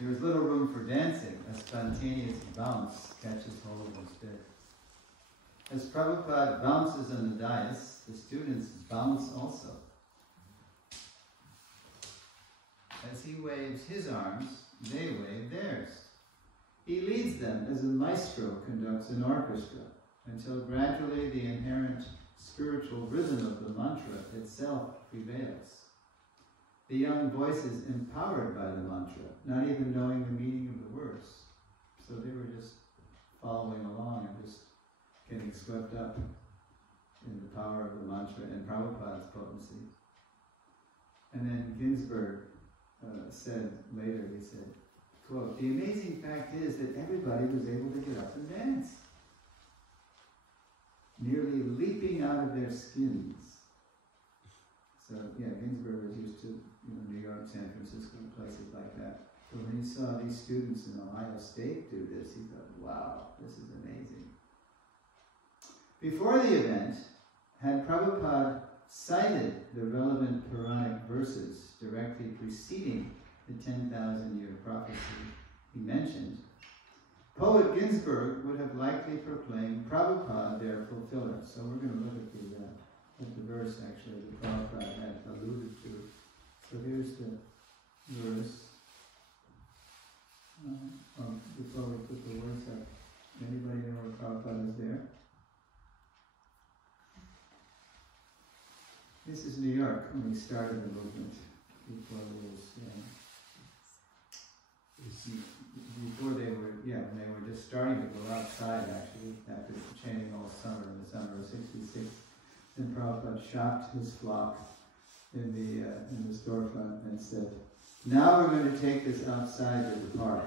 There was little room for dancing. A spontaneous bounce catches hold instead. As Prabhupada bounces on the dais, the students bounce also. As he waves his arms, they wave theirs. He leads them as a maestro conducts an orchestra, until gradually the inherent spiritual rhythm of the mantra itself prevails. The young voices empowered by the mantra, not even knowing the meaning of the words. So they were just following along and just getting swept up in the power of the mantra and Prabhupada's potency. And then Ginsberg said later, he said, quote, "The amazing fact is that everybody was able to get up and dance, nearly leaping out of their skins." So yeah, Ginsberg was used to New York, San Francisco, places like that. But when he saw these students in Ohio State do this, he thought, wow, this is amazing. Before the event, had Prabhupada cited the relevant Puranic verses directly preceding the 10,000-year prophecy he mentioned, poet Ginsberg would have likely proclaimed Prabhupada their fulfiller. So we're going to look at the verse actually that Prabhupada had alluded to. So here's the verse. Before we put the words up, anybody know where Prabhupada is there? This is New York when we started the movement. Before when they were just starting to go outside actually, after chanting all summer, in the summer of '66. Then Prabhupada shocked his flock in the storefront and said, "Now we're going to take this outside to the park."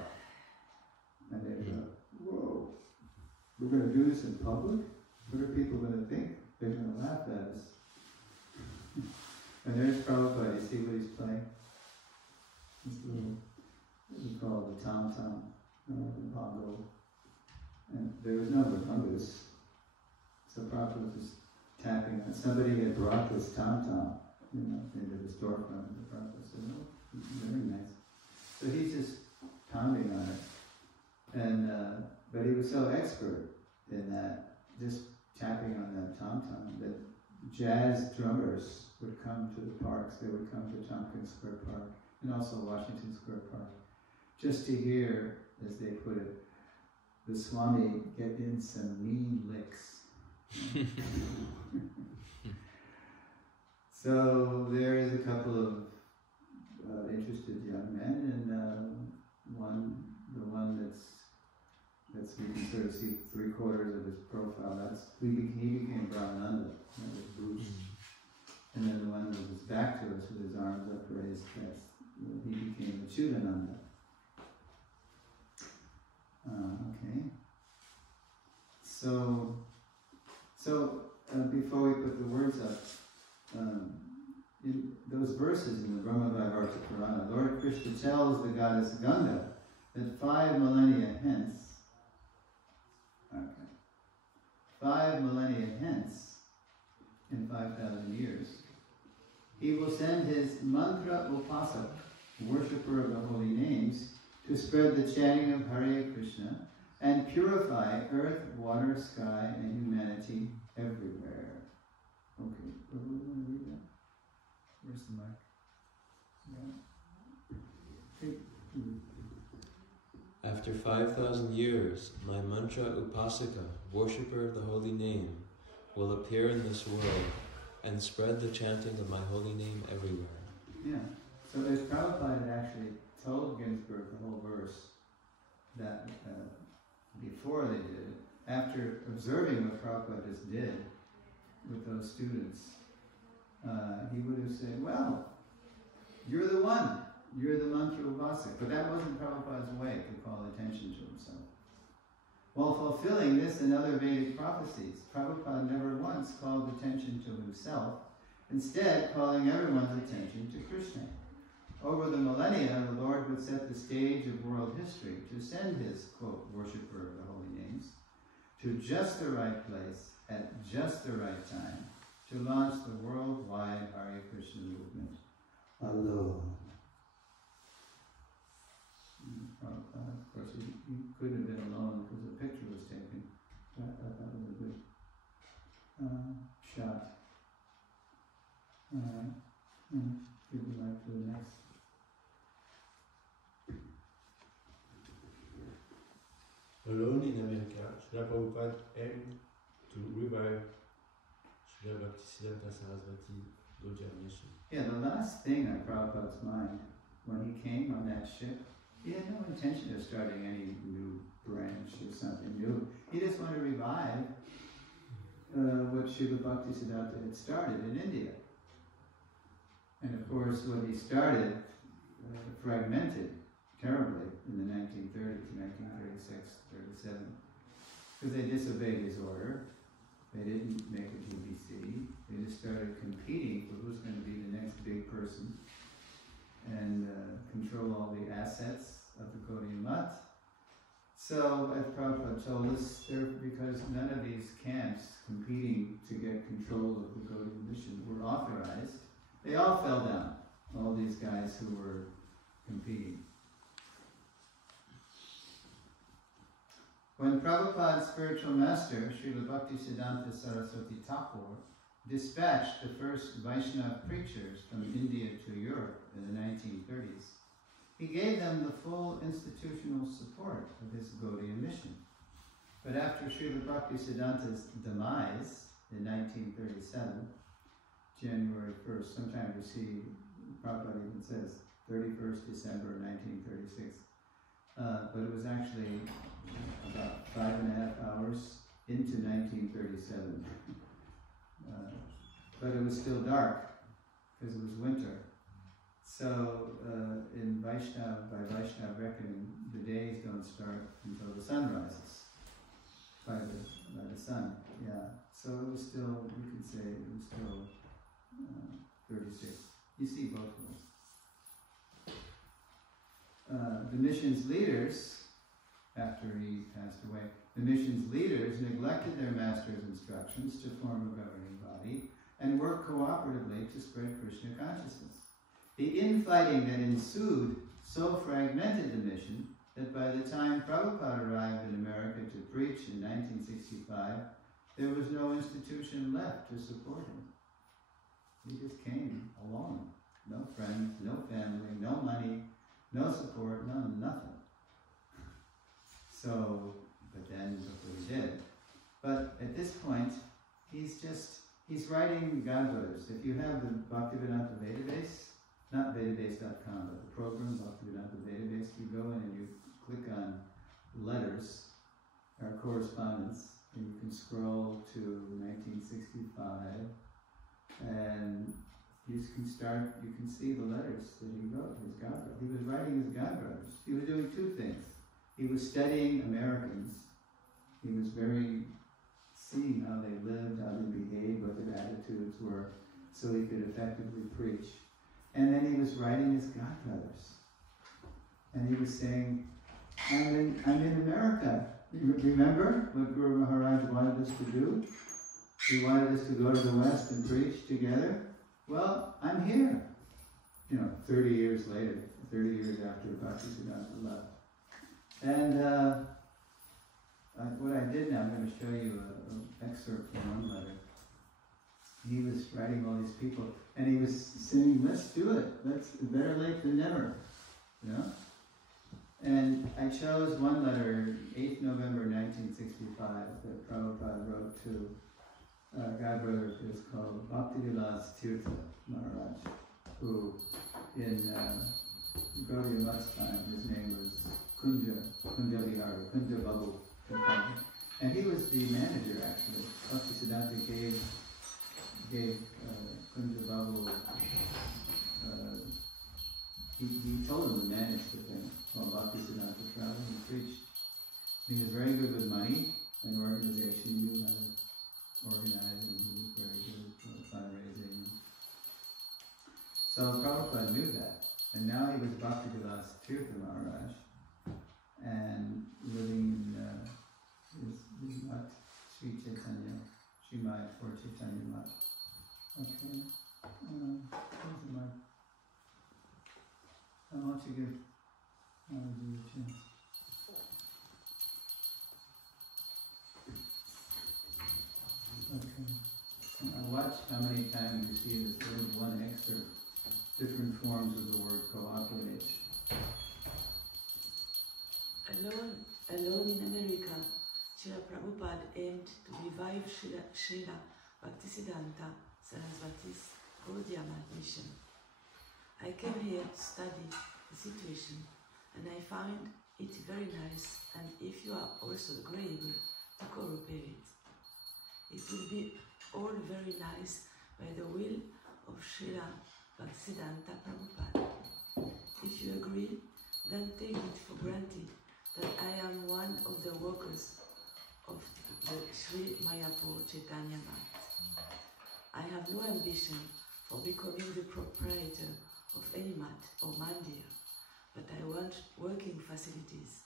And they thought, "Whoa, we're going to do this in public? What are people going to think? They're going to laugh at us." And there's Prabhupada. You see what he's playing? This little, what we call the tom-tom, the bongo. And there was no bongo's. So Prabhupada was just tapping on. Somebody had brought this tom-tom, into the storefront, and the Prabhupada said, "Oh, very nice." So he's just pounding on it. And but he was so expert in that, just tapping on that tom-tom, that jazz drummers would come to the parks. They would come to Tompkins Square Park and also Washington Square Park, just to hear, as they put it, the Swami get in some mean licks. So there is a couple of interested young men, and the one that's we can sort of see 3/4 of his profile. He became Brahmananda. That was Bruce. And then the one that was back to us with his arms upraised, he became Achyutananda. Okay. So before we put the words up, in those verses in the Brahma Vaivarta Purana, Lord Krishna tells the goddess Ganga that 5 millennia hence, in 5,000 years, he will send his mantra upasak, worshipper of the holy names, to spread the chanting of Hare Krishna and purify earth, water, sky, and humanity everywhere. Okay, Prabhu, you want to read that? Where's the mic? Yeah. After 5,000 years, my mantra upasaka, worshipper of the holy name, will appear in this world and spread the chanting of my holy name everywhere. Yeah. So as Prabhupada had actually told Ginsberg the whole verse, that before they did it, after observing what Prabhupada just did with those students, he would have said, "Well, you're the one. You're the mantra upasak." But that wasn't Prabhupada's way to call attention to himself. While fulfilling this and other Vedic prophecies, Prabhupada never once called attention to himself, instead calling everyone's attention to Krishna. Over the millennia, the Lord would set the stage of world history to send his, quote, worshipper of the holy names, to just the right place, at just the right time, to launch the worldwide Hare Krishna movement alone. Of course, he couldn't have been alone because a picture was taken. I thought that was a good shot. Give the mic to the next. Alone in America, Srila Prabhupada aimed to revive Srila Bhaktisiddhanta Sarasvati Gaudiya mission. Yeah, the last thing on Prabhupada's mind when he came on that ship, he had no intention of starting any new branch or something new. He just wanted to revive what Srila Bhaktisiddhanta had started in India. And of course, what he started fragmented terribly in the 1930s, 1936, 37, because they disobeyed his order. They didn't make a GBC. They just started competing for who's going to be the next big person and control all the assets of the Gaudiya Math. So, as Prabhupada told us, because none of these camps competing to get control of the Gaudiya mission were authorized, they all fell down, all these guys who were competing. When Prabhupada's spiritual master, Srila Bhaktisiddhanta Saraswati Thakur, dispatched the first Vaishnava preachers from India to Europe in the 1930s, he gave them the full institutional support of his Gaudiya mission. But after Srila Bhaktisiddhanta's demise in 1937, January 1st, sometimes you see, Prabhupada even says 31st December 1936, but it was actually about 5.5 hours into 1937. But it was still dark because it was winter. So in Vaishnava, by Vaishnava reckoning, the days don't start until the sun rises by the sun. Yeah. So it was still, you could say, it was still 36. You see both ways. The mission's leaders, after he passed away, the mission's leaders neglected their master's instructions to form a governing body and worked cooperatively to spread Krishna consciousness. The infighting that ensued so fragmented the mission that by the time Prabhupada arrived in America to preach in 1965, there was no institution left to support him. He just came alone. No friends, no family, no money, no support, nothing. So, but then look what he did. But at this point, he's writing Gadvadas. If you have the Bhaktivedanta database, not database.com, but the program, Bhaktivedanta database, you go in and you click on letters, or correspondence, and you can scroll to 1965, and you can see the letters that he wrote, his Gadvadas. He was writing his Gadvadas. He was doing two things. He was studying Americans. He was seeing how they lived, how they behaved, what their attitudes were, so he could effectively preach. And then he was writing his Godbrothers. And he was saying, I'm in America. Remember what Guru Maharaj wanted us to do? He wanted us to go to the West and preach together. Well, I'm here. 30 years later, 30 years after Bhaktisiddhanta left. And what I did now, I'm going to show you an excerpt from one letter. He was writing all these people, and he was saying, let's do it. Better late than never. And I chose one letter, 8th November 1965, that Prabhupada wrote to Godbrother of his called Bhaktivilas Tirtha Maharaj, who in Gaudiya Math's time, his name was Kunja Babu. And he was the manager, actually. Bhaktisiddhanta gave Kunja Babu, he told him to manage the thing while Bhaktisiddhanta traveled and preached. He was very good with money and organization. He knew how to organize, and he was very good at fundraising. So Prabhupada knew that. And now he was Bhaktivilas Tirtha Maharaj, and living in his Mat, Sri Chaitanya, Srimad for Chaitanya Mat. Okay. Where's the mic? I want to give you a chance. how many times you see this little one excerpt, different forms of the word cooperate. Alone in America, Srila Prabhupada aimed to revive Srila Bhaktisiddhanta Saraswati's Gaudiya mission. I came here to study the situation and I found it very nice, and if you are also agreeable to cooperate, it will be all very nice by the will of Srila Bhaktisiddhanta Prabhupada. If you agree, then take it for granted that I am one of the workers of the Sri Mayapur Chaitanya Mat. I have no ambition for becoming the proprietor of any mat or mandir, but I want working facilities.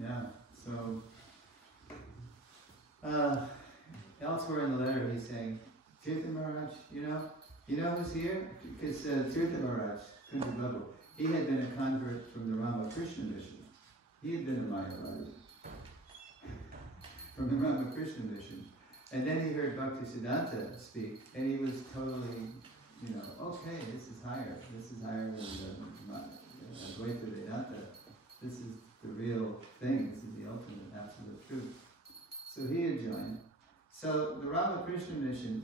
Yeah, so elsewhere in the letter he's saying, Tirtha Maharaj, you know who's here? Because Tirtha Maharaj, Kunja Prabhu, he had been a convert from the Ramakrishna mission. He had been a Mayavadi from the Ramakrishna mission. And then he heard Bhaktisiddhanta speak, and he was totally, okay, this is higher than Advaita Vedanta. This is the real thing, this is the ultimate absolute truth. So he had joined. So the Ramakrishna mission,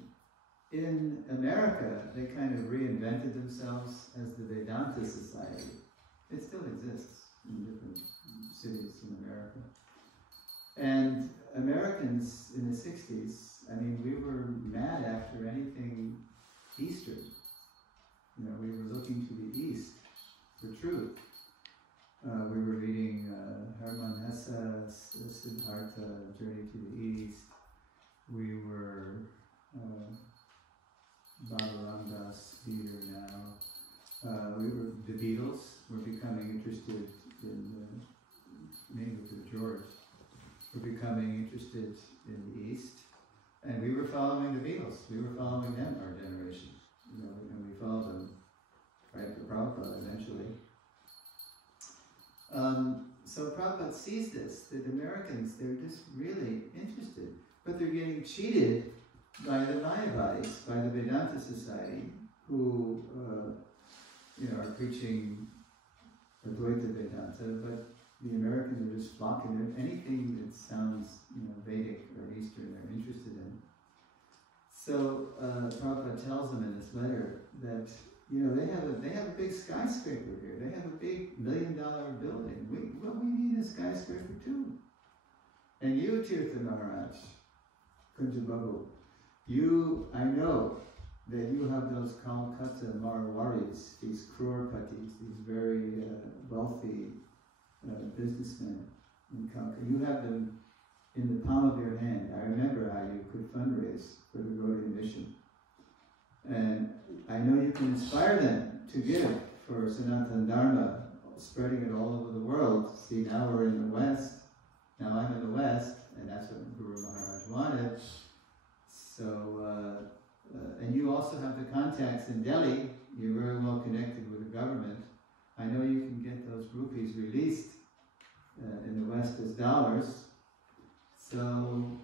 in America, they kind of reinvented themselves as the Vedanta Society. It still exists in different cities in America. And Americans in the 60s, we were mad after anything Eastern. We were looking to the East for truth. We were reading Hermann Hesse's Siddhartha, Journey to the East. We were Baba Ramdas Peter now. We were the Beatles. We're becoming interested in mainly with George. We're becoming interested in the East, and we were following the Beatles. We were following them, our generation. And we followed them right to Prabhupada eventually. So Prabhupada sees this, that Americans, they're just really interested, but they're getting cheated by the Mayavadis, by the Vedanta Society, who are preaching Advaita Vedanta, but the Americans are just flocking to anything that sounds Vedic or Eastern they're interested in. So Prabhupada tells them in this letter that they have a big skyscraper here. They have a big $1 million building. We need a skyscraper too. And you, Tirtha Maharaj, Kunja Prabhu, I know that you have those Calcutta Marwaris, these crore-patis, these very wealthy businessmen in Calcutta. You have them in the palm of your hand. I remember how you could fundraise for the Gaudiya mission. And I know you can inspire them to give for Sanatana Dharma, spreading it all over the world. See, now we're in the West. Now I'm in the West, and that's what Guru Maharaj wanted. So, and you also have the contacts in Delhi. You're very well connected with the government. I know you can get those rupees released in the West as dollars. So,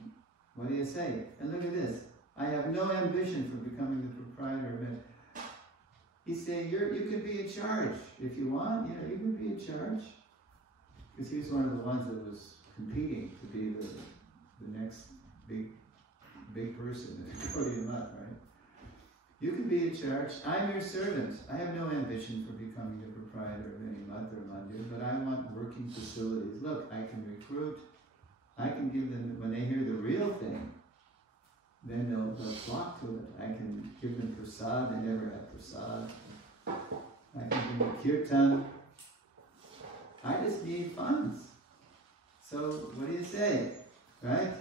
what do you say? And look at this. I have no ambition for becoming the proprietor of it. He's saying you can be in charge if you want. You can be in charge. Because he was one of the ones that was competing to be the next big person in the Gaudiya Math, right? You can be in charge. I'm your servant. I have no ambition for becoming the proprietor of any math or mandir, but I want working facilities. Look, I can recruit. I can give them, when they hear the real thing, then they'll flock to it. I can give them prasad. They never had prasad. I can give them kirtan. I just need funds. So what do you say, right?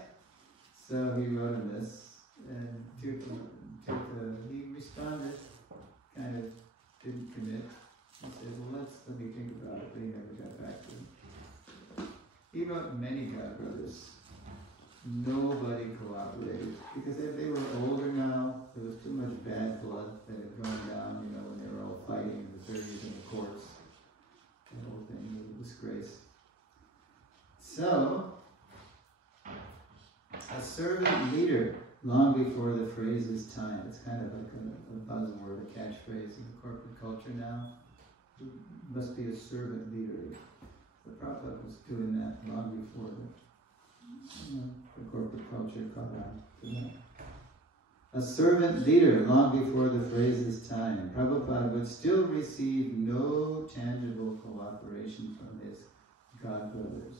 So he wrote him this, and he responded, kind of didn't commit. He said, well, let me think about it, but he never got back to him. He wrote many God brothers. Nobody cooperated, because they were older now. There was too much bad blood that had gone down, when they were all fighting in the 30s in the courts. The whole thing was a disgrace. So, a servant leader long before the phrase is time. It's kind of like a buzzword, a catchphrase in the corporate culture now. You must be a servant leader. The Prabhupada was doing that long before the corporate culture caught on to that. A servant leader long before the phrase is time. Prabhupada would still receive no tangible cooperation from his God brothers.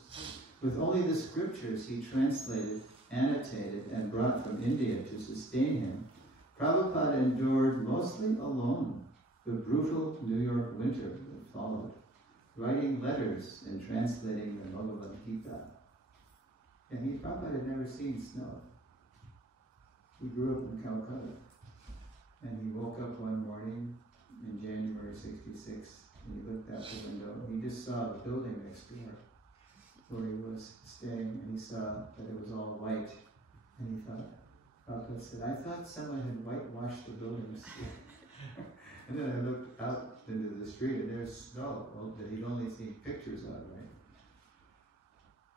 With only the scriptures he translated, annotated, and brought from India to sustain him, Prabhupada endured mostly alone the brutal New York winter that followed, writing letters and translating the Bhagavad Gita. And Prabhupada had never seen snow. He grew up in Calcutta. And he woke up one morning in January '66, and he looked out the window, and he just saw the building next door where he was staying, and he saw that it was all white. And he thought, Prabhupada said, I thought someone had whitewashed the buildings. And then I looked out into the street, and there's snow that he'd only seen pictures of, right?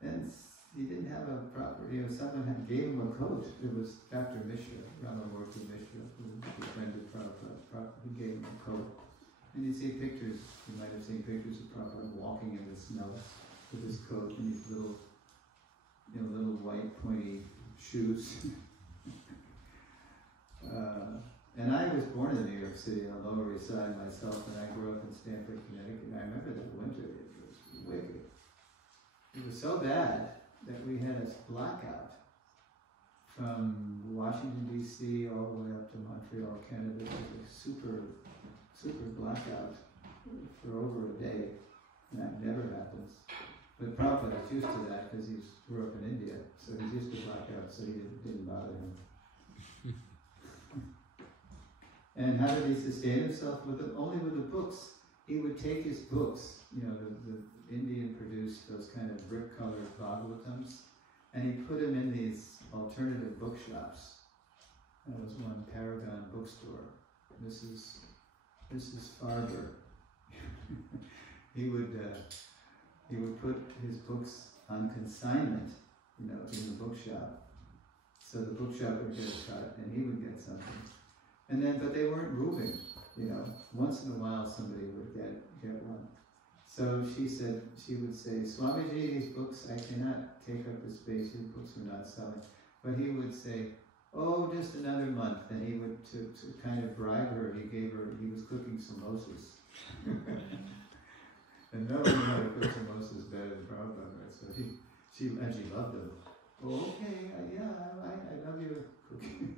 And he didn't have a proper, someone gave him a coat. It was Dr. Mishra, Ramamurti Mishra, who befriended Prabhupada. He gave him a coat. And you see pictures, you might have seen pictures of Prabhupada walking in the snow with his coat and these little, little white pointy shoes. And I was born in New York City on the Lower East Side myself, and I grew up in Stamford, Connecticut. And I remember that winter, it was wicked. It was so bad that we had a blackout from Washington, D.C. all the way up to Montreal, Canada. It was a super blackout for over a day. And that never happens. But Prabhupada was used to that because he grew up in India. So he's used to blackouts, so it didn't bother him. And how did he sustain himself? Only with the books. He would take his books, the Indian produced those kind of brick-colored Bhagavatams, and he put them in these alternative bookshops. That was one Paragon bookstore. Mrs. Farber. He would put his books on consignment, in the bookshop. So the bookshop would get a cut, and he would get something. But they weren't moving, Once in a while somebody would get one. So she would say, Swamiji, these books, I cannot take up the space, your books are not selling. But he would say, oh, just another month. And he would, to kind of bribe her, he was cooking samosas. And no one knew how to cook samosas better than Prabhupada, right? So she loved them. Oh, okay, I love your cooking.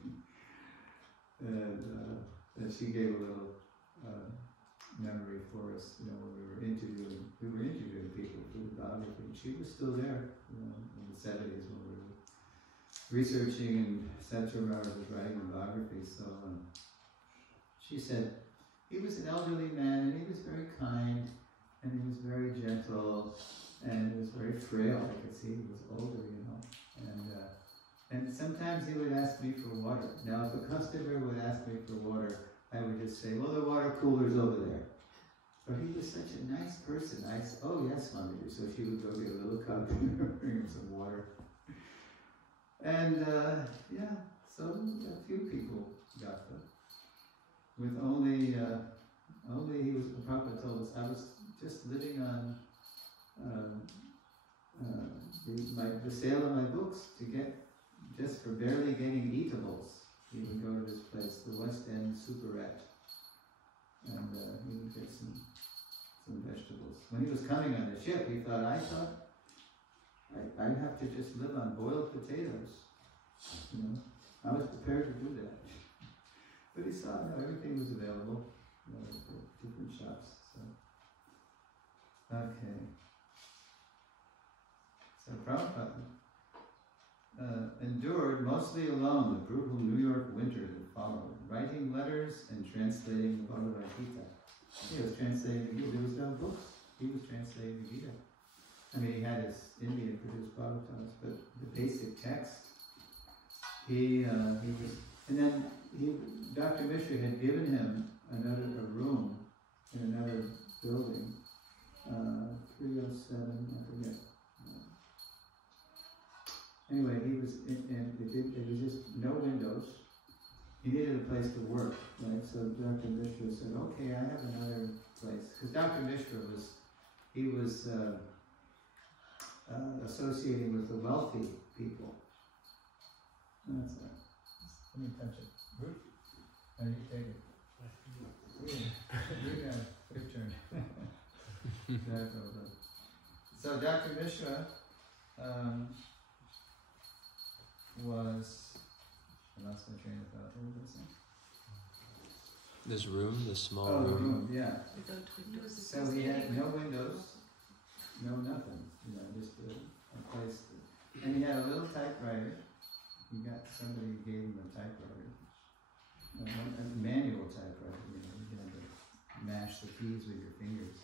And she gave a little memory for us, when we were interviewing people for the biography. She was still there, in the 70s when we were researching, and Satyamara was writing the biography. So she said, he was an elderly man, and he was very kind, and he was very gentle, and he was very frail. I could see he was older, And sometimes he would ask me for water. Now, if a customer would ask me for water, I would just say, well, the water cooler's over there. But he was such a nice person. I said, oh, yes, Swamiji. So she would go get a little cup and bring him some water. And, so a few people got them. With only the Prabhupada told us, I was just living on the sale of my books to get, just for barely getting eatables. He would go to this place, the West End Superette, and he would get some vegetables. When he was coming on the ship, he thought, I'd have to just live on boiled potatoes. I was prepared to do that. But he saw, everything was available, at different shops. So. Okay. So Prabhupada endured mostly alone the brutal New York winter that followed, writing letters and translating the Bhagavad Gita. He was translating the Gita. There was no books. He was translating the Gita. I mean, he had his Indian-produced Bhagavatams, but the basic text, he was. And then Dr. Mishra had given him a room in another building, 307, I forget. anyway, he was, and it was just no windows. He needed a place to work, right? So Dr. Mishra said, okay, I have another place. Because Dr. Mishra was associating with the wealthy people. That's it. Let me touch it. Root? No, you take it. You got it. Your turn. So Dr. Mishra was, I lost my train of thought. What was I saying? This room, this small the room. room, yeah. Without windows. So he had no windows, no nothing, just a place. And he had a little typewriter. He got somebody who gave him a typewriter, a manual typewriter. You had to mash the keys with your fingers.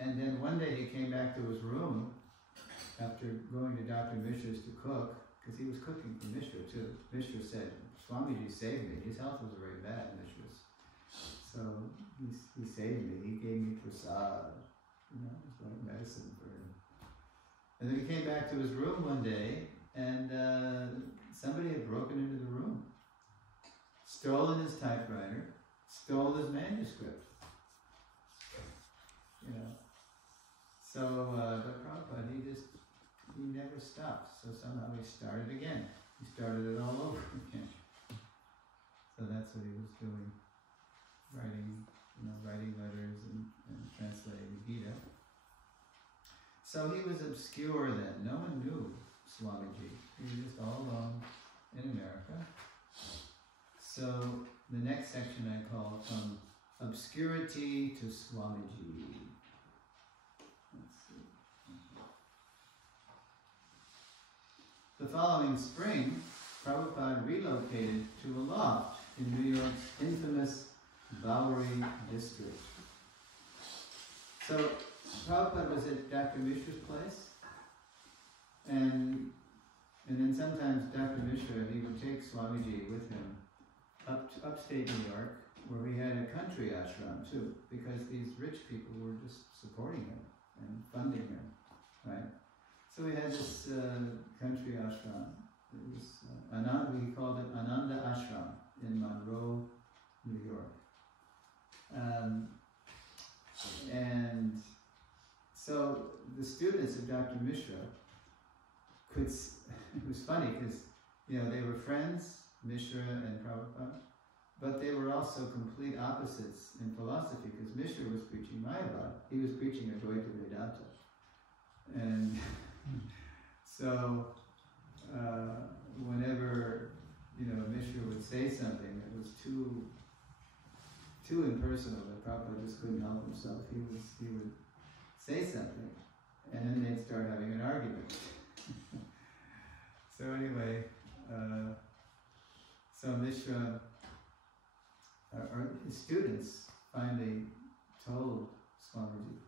And then one day he came back to his room after going to Dr. Mishra's to cook, because he was cooking for Mishra too. Mishra said, Swamiji saved me. His health was very bad, Mishra's. So he saved me. He gave me prasad. It was like medicine for him. And then he came back to his room one day, and somebody had broken into the room, stolen his typewriter, stole his manuscript. So, but Prabhupada, he never stopped. So somehow he started again. He started it all over again. So that's what he was doing, writing letters and translating the Gita. So he was obscure then. No one knew Swamiji. He was just all alone in America. So the next section I call From Obscurity to Swamiji. Let's see. The following spring, Prabhupada relocated to a loft in New York's infamous Bowery district. So Prabhupada was at Dr. Mishra's place, and then sometimes Dr. Mishra, he would take Swamiji with him up to upstate New York, where we had a country ashram too, because these rich people were just supporting him and funding him, right? So we had this country ashram. It was we called it Ananda Ashram in Monroe, New York. And so the students of Dr. Mishra it was funny because, they were friends, Mishra and Prabhupada, but they were also complete opposites in philosophy, because Mishra was preaching Mayavad, he was preaching Advaita Vedanta. And so whenever, Mishra would say something that was too impersonal, that Prabhupada just couldn't help himself, he would say something, and then they'd start having an argument. So anyway, so Mishra, his students finally told Swamiji,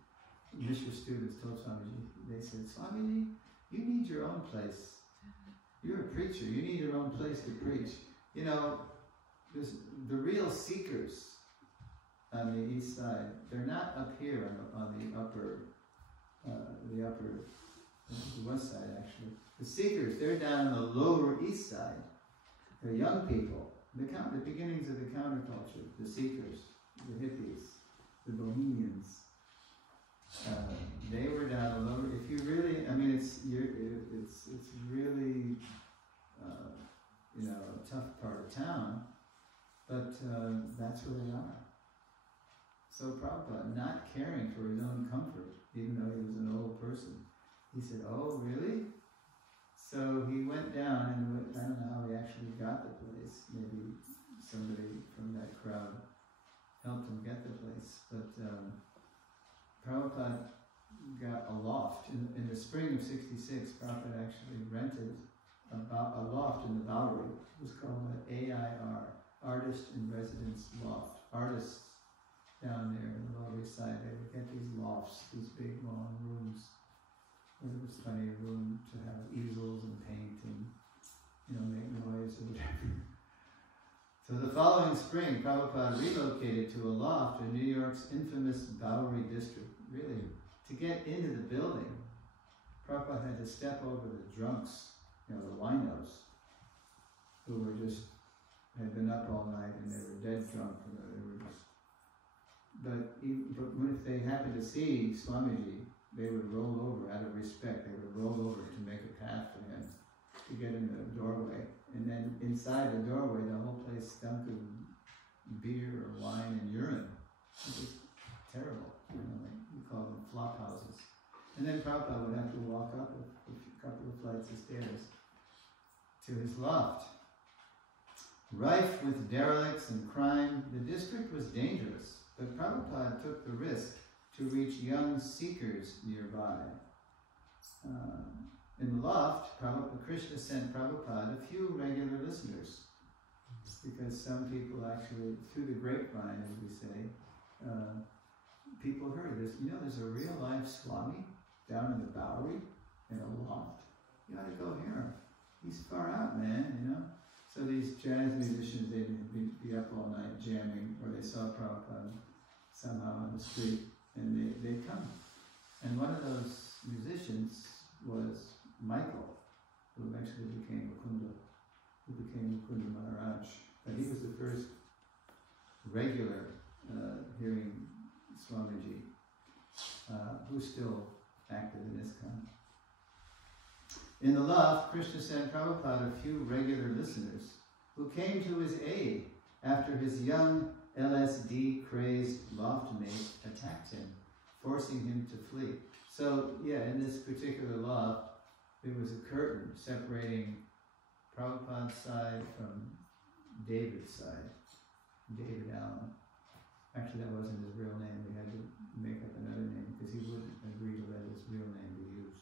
Mishra's students told Swamiji, they said, Swamiji, you need your own place. You're a preacher, you need your own place to preach. The real seekers on the east side, they're not up here on the west side actually. The seekers, they're down on the lower east side. They're young people. The beginnings of the counterculture, the seekers, the hippies, the bohemians. They were down the lower. If you really, it's really, a tough part of town, but that's where they are. So Prabhupada, not caring for his own comfort, even though he was an old person, he said, "Oh, really?" So he went down, and I don't know how he actually got the place. Maybe somebody from that crowd helped him get the place. But Prabhupada got a loft. In the spring of '66, Prabhupada actually rented a loft in the Bowery. It was called an AIR, Artist in Residence Loft. Artists down there in the Lower East Side, they would get these lofts, these big long rooms, where there was plenty of room to have easels and paint and, make noise or whatever. So the following spring, Prabhupada relocated to a loft in New York's infamous Bowery district. Really, to get into the building, Prabhupada had to step over the drunks, the winos, who were had been up all night and they were dead drunk. But if they happened to see Swamiji, they would roll over out of respect. They would roll over to make a path for him to get in the doorway. And then inside the doorway, the whole place stunk of beer or wine and urine. It was terrible. We call them flop houses. And then Prabhupada would have to walk up a couple of flights of stairs to his loft. Rife with derelicts and crime, the district was dangerous, but Prabhupada took the risk to reach young seekers nearby. In the loft, Krishna sent Prabhupada a few regular listeners, because some people actually, through the grapevine, as we say, people heard this. There's a real life Swami down in the Bowery, in a loft. You ought to go hear him. He's far out, man, So these jazz musicians, they'd be up all night jamming, or they saw Prabhupada somehow on the street, and they'd come. And one of those musicians was Michael, who eventually became Mukunda Maharaj. But he was the first regular hearing Swamiji, who's still active in ISKCON. In the loft, Krishna sent Prabhupada a few regular listeners who came to his aid after his young LSD-crazed loftmate attacked him, forcing him to flee. So, in this particular loft, there was a curtain separating Prabhupada's side from David's side, David Allen. Actually, that wasn't his real name. We had to make up another name because he wouldn't agree to let his real name be used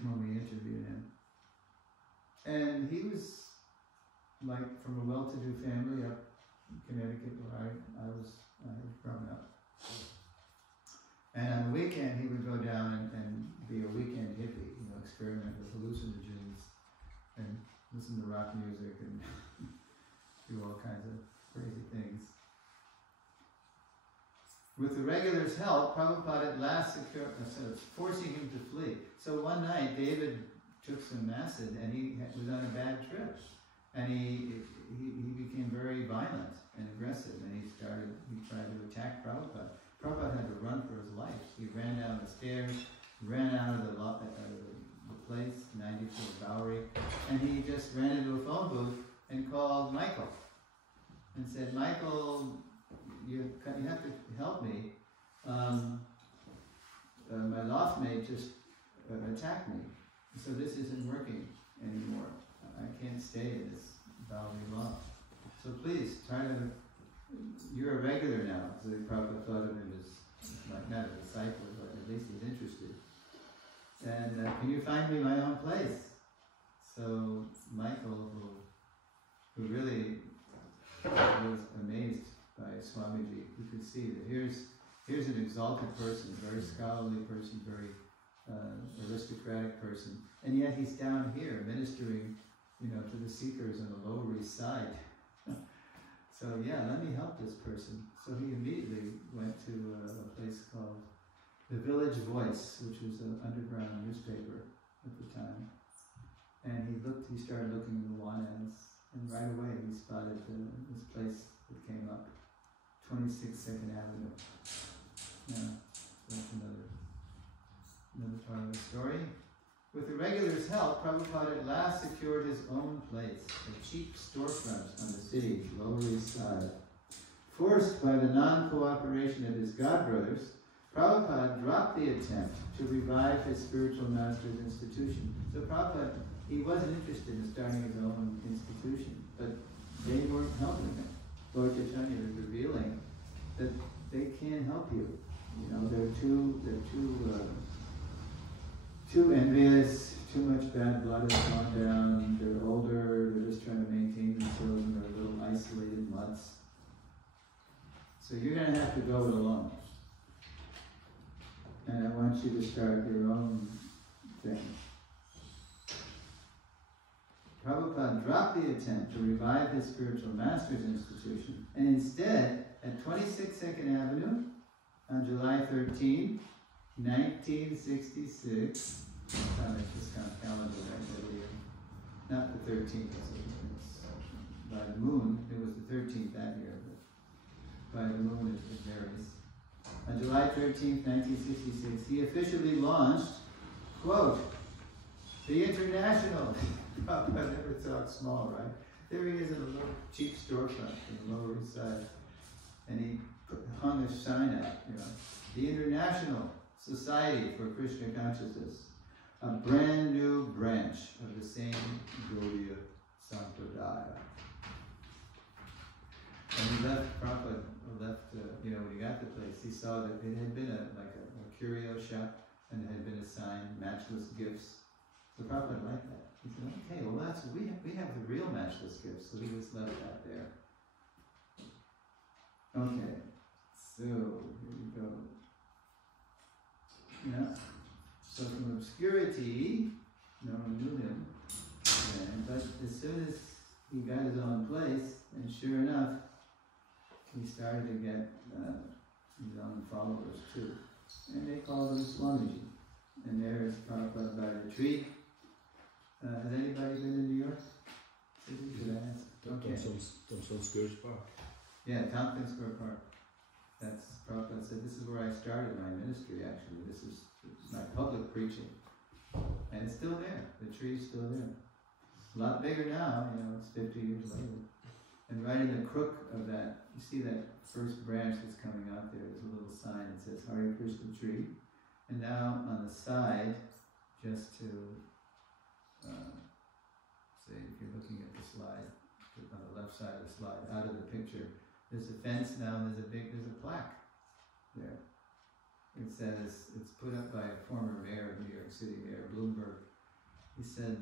when we interviewed him. And he was from a well-to-do family up in Connecticut where I had grown up. And on the weekend, he would go down and be a weekend hippie, experiment with hallucinogens and listen to rock music and do all kinds of crazy things. With the regulars' help, Prabhupada at last forcing him to flee. So one night, David took some acid and he was on a bad trip. And he became very violent and aggressive, and he tried to attack Prabhupada. Prabhupada had to run for his life. He ran down the stairs, ran out of the place, 94 Bowery, and he just ran into a phone booth and called Michael and said, Michael, you have to help me. My loftmate just attacked me, so this isn't working anymore. I can't stay in this Bowery loft. So please, you're a regular now. So Prabhupada thought of him as, not a disciple, but at least he's interested. And can you find me my own place? So Michael, who really was amazed by Swamiji, who could see that here's an exalted person, very scholarly person, very aristocratic person, and yet he's down here ministering, to the seekers on the Lower East Side. So let me help this person. So he immediately went to a place called The Village Voice, which was an underground newspaper at the time. And he started looking in the Wanas, and right away he spotted this place that came up, 26 Second Avenue. That's another part of the story. With the regulars' help, Prabhupada at last secured his own place, a cheap storefront on the city's Lower East Side. Forced by the non-cooperation of his godbrothers, Prabhupada dropped the attempt to revive his spiritual master's institution. So Prabhupada, he wasn't interested in starting his own institution, but they weren't helping him. Lord Chaitanya was revealing that they can't help you. They're too envious, too much bad blood has gone down, they're older, they're just trying to maintain themselves in their little isolated mutts. So you're going to have to go it alone. And I want you to start your own thing. Prabhupada dropped the attempt to revive his spiritual master's institution, and instead, at 26 Second Avenue, on July 13, 1966, it's on the ISKCON calendar right there. Not the 13th, it's by the moon. It was the 13th that year, but by the moon it varies. On July 13th, 1966, he officially launched, quote, the International. Prabhupada never talked small, right? There he is in a little cheap storefront in the Lower East Side, and he hung a sign out, the International Society for Krishna Consciousness, a brand new branch of the same Gaudiya Sampradaya. And he left, Prabhupada left, when he got the place, he saw that it had been a curio shop, and there had been a sign, matchless gifts. So Prabhupada liked that. He said, okay, well we have the real matchless gifts, so he just left that there. Okay, so here we go. Yeah. So from obscurity, no one knew him, but as soon as he got his own place, and sure enough, he started to get his own followers too. And they called him Swamiji. And there is Prabhupada by the tree. Has anybody been to New York? Should I ask? Okay. Thompson Square Park. Yeah, Tompkins Square Park. That's Prabhupada said, this is where I started my ministry actually. This is my public preaching. And it's still there. The tree's still there. A lot bigger now, it's 50 years later. And right in the crook of that, you see that first branch that's coming out there, there's a little sign that says Hare Krishna tree. And now on the side, just to, say if you're looking at the slide, on the left side of the slide, out of the picture, there's a fence now and there's a plaque there. It says, it's put up by a former mayor of New York City, Mayor Bloomberg. He said,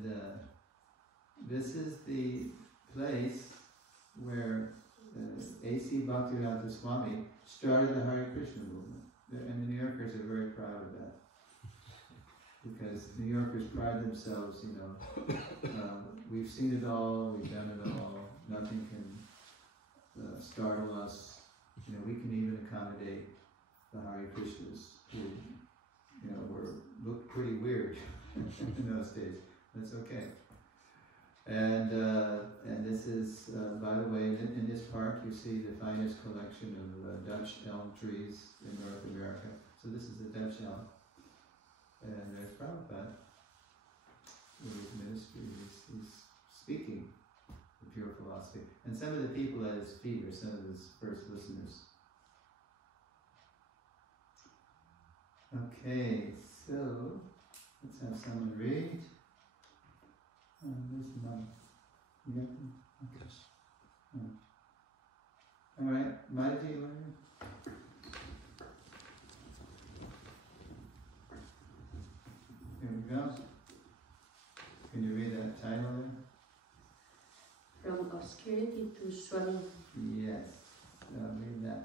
this is the place where A.C. Bhaktivedanta Swami started the Hare Krishna movement. And the New Yorkers are very proud of that. Because New Yorkers pride themselves, we've seen it all, we've done it all, nothing can startle us. We can even accommodate the Hare Krishnas who, looked pretty weird in those days. That's okay. And this is, by the way, in this park you see the finest collection of Dutch elm trees in North America. So this is a Dutch elm. And there's Prabhupada with his ministry. He's speaking the pure philosophy. And some of the people at his feet are some of his first listeners. Okay, so let's have someone read. Where's the mic? You got them? Okay. Yes. All right, Madhji, you want to read? Here we go. Can you read that title there? From Obscurity to Swami. Yes, read that.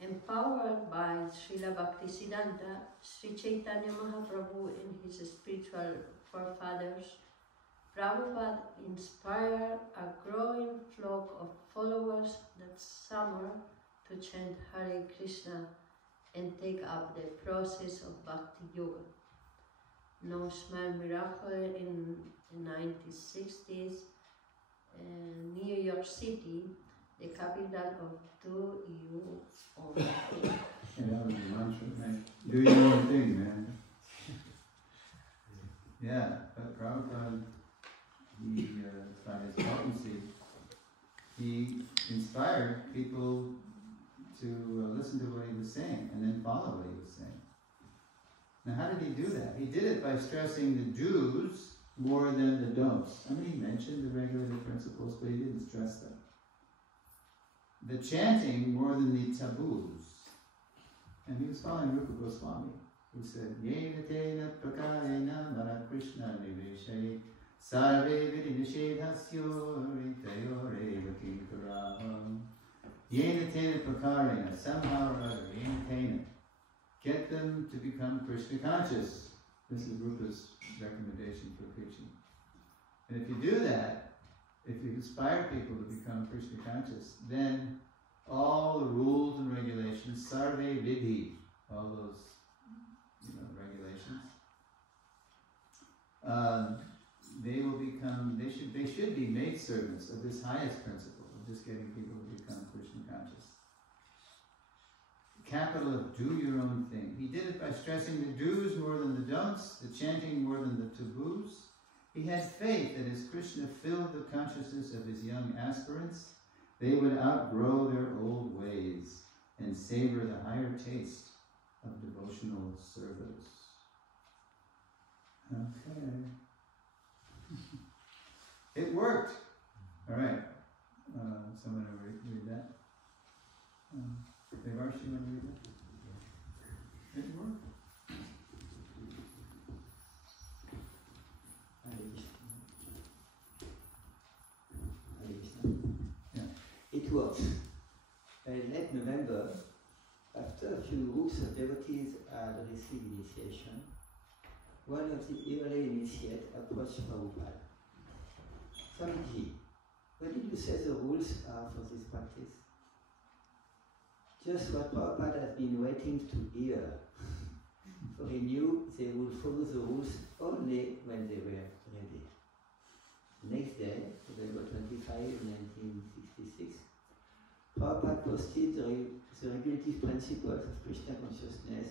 Empowered by Srila Bhaktisiddhanta, Sri Chaitanya Mahaprabhu and his spiritual forefathers, Prabhupada inspired a growing flock of followers that summer to chant Hare Krishna and take up the process of Bhakti Yoga. No small miracle in the 1960s, New York City, the capital of Do You Own. Yeah, that was the mantra, right? Do your own thing, man. Yeah, but Prabhupada, by his potency, he inspired people to listen to what he was saying and then follow what he was saying. Now, how did he do that? He did it by stressing the do's more than the don'ts. I mean, he mentioned the regulative principles, but he didn't stress them. The chanting more than the taboos. And he was following Rupa Goswami, who said, Yena tena prakarena mara Krishna niveshayi sarve vidi nishedhasyo ritayore vakinkaraham. Yena tena prakarena, somehow or other, yena tena. Get them to become Krishna conscious. This is Rupa's recommendation for preaching. And if you do that, if you inspire people to become Krishna conscious, then all the rules and regulations, sarve vidhi, all those regulations. They should be maidservants of this highest principle of just getting people to become Krishna conscious. Capital of do your own thing. He did it by stressing the do's more than the don'ts, the chanting more than the taboos. He had faith that as Krishna filled the consciousness of his young aspirants, they would outgrow their old ways and savor the higher taste of devotional service. Okay. It worked. All right. Someone will read that. Devarshi, you want to read that? It worked. Yeah. It works. In late November, after a few groups of devotees had received initiation, one of the early initiates approached Prabhupada. Swamiji, what did you say the rules are for this practice? Just what Prabhupada has been waiting to hear. For he knew they would follow the rules only when they were ready. Next day, November 25, 1966, Prabhupada posted the regulative principles of Krishna consciousness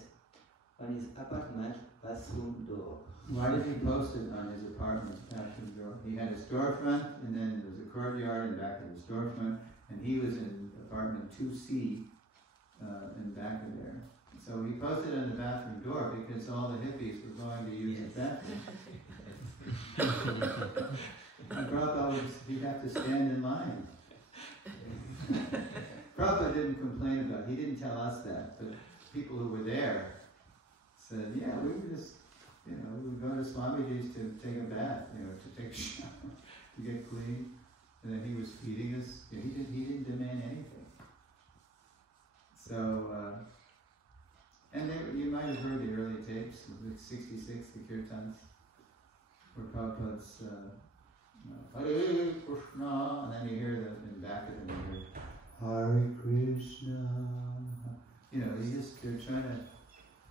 on his apartment bathroom door. Why did he post it on his apartment bathroom door? He had a storefront, and then there was a courtyard in back of the storefront, and he was in apartment 2C in back of there. So he posted on the bathroom door because all the hippies were going to use the bathroom. And Prabhupada he'd have to stand in line. Prabhupada didn't complain about it. He didn't tell us that, but people who were there said, yeah, we would just, we would go to Swamiji's to take a bath, to take a shower, to get clean. And then he was feeding us. He didn't demand anything. So, and you might have heard the early tapes, the 66, the kirtans, where Prabhupada's Hare Krishna, and then you hear in the back of them, you hear Hare Krishna.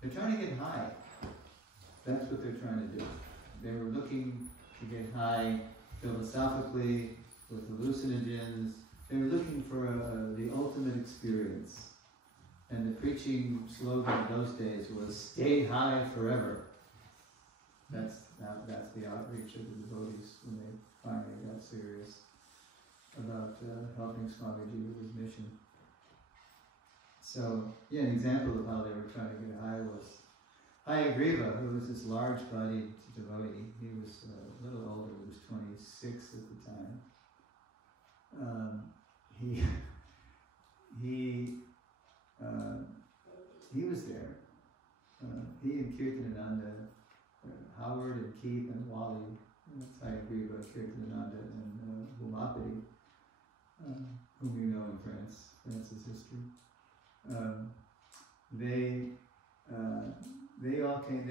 They're trying to get high. That's what they're trying to do. They were looking to get high philosophically with hallucinogens. They were looking for the ultimate experience. And the preaching slogan of those days was, stay high forever. That's the outreach of the devotees when they finally got serious about helping Swamiji with his mission. So, an example of how they were trying to get high was Hayagriva, who was this large-bodied devotee. He was a little older, he was 26 at the time. He was there. He and Kirtanananda, Howard and Keith and Wally, that's Hayagriva, Kirtanananda, and Bhumapati, whom you know in France's history. They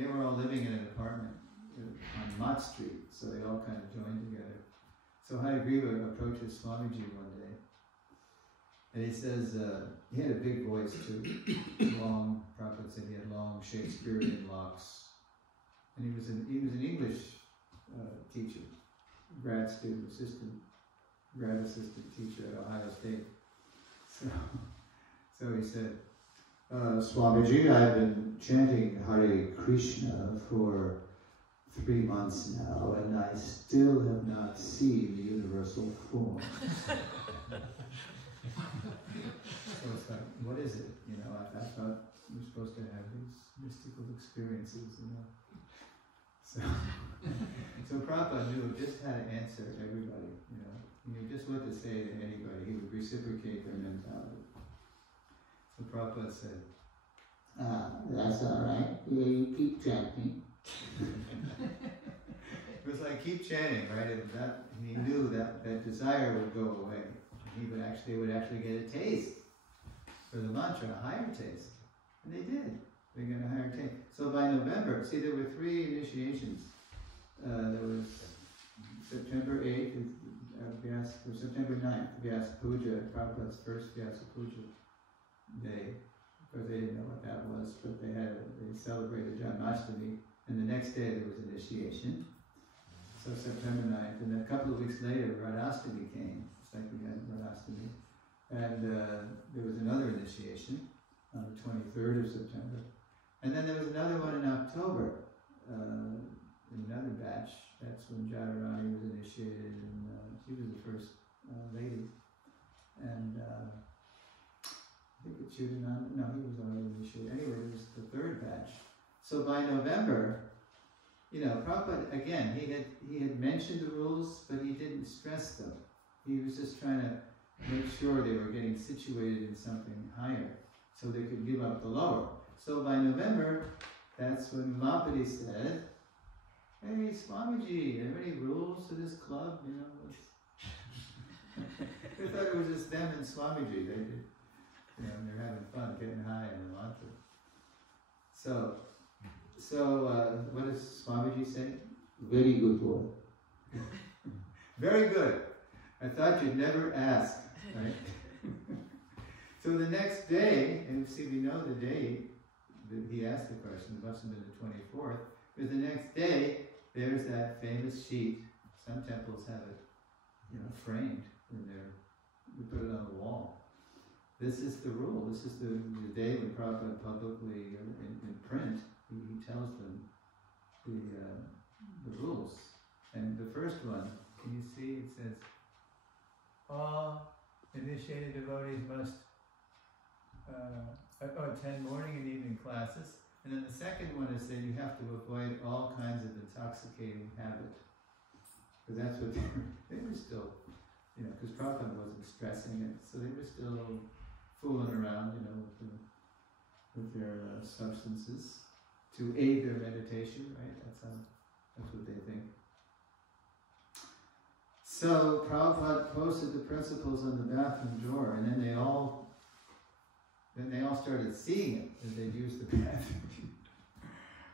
were all living in an apartment on Mott Street, so they all kind of joined together. So Hayagriva approaches Swamiji one day, and he says, he had a big voice too, long, Prabhupada said he had long Shakespearean locks, and he was an English teacher, grad assistant teacher at Ohio State. So he said, Swamiji, I've been chanting Hare Krishna for 3 months now, and I still have not seen the universal form. So it's like, what is it? I thought we're supposed to have these mystical experiences, So Prabhupada knew just how to answer everybody, He knew just what to say to anybody. He would reciprocate their mentality. So Prabhupada said, that's all right. You keep chanting. It was like, keep chanting, right? He knew that desire would go away. They would actually get a taste for the mantra, a higher taste. And they did. They got a higher taste. So by November, there were 3 initiations. There was September 8th, or September 9th, Vyasa Puja, Prabhupada's first Vyasa Puja day. course, they didn't know what that was, but they celebrated Janmashtami, and the next day there was initiation. So September 9th, and then a couple of weeks later, Radhastami came. It's like we had Radhastami. And there was another initiation on the 23rd of September. And then there was another one in October, another batch. That's when Jadharani was initiated, and she was the first lady. And I think it's Chudananda. No, he was already initiated. Anyway, it was the third batch. So by November, Prabhupada, again, he had mentioned the rules, but he didn't stress them. He was just trying to make sure they were getting situated in something higher, so they could give up the lower. So by November, that's when Umappati said, "Hey, Swamiji, are there any rules to this club? They thought it was just them and Swamiji. They're having fun, getting high in the mantra. So what does Swamiji say? Very good boy. Very good. I thought you'd never ask, right? So the next day, and see, we know the date that he asked the question, it must have been the 24th, but the next day, there's that famous sheet. Some temples have it, framed in there. We put it on the wall. This is the rule. This is the day when Prabhupada publicly, in print, he tells them the rules. And the first one, can you see, it says, all initiated devotees must attend morning and evening classes. And then the second one is that you have to avoid all kinds of intoxicating habit. Because that's what they were still, because Prabhupada wasn't stressing it, so they were still fooling around, with their substances to aid their meditation, right? That's what they think. So Prabhupada posted the principles on the bathroom door, and then they all started seeing it as they'd use the bathroom.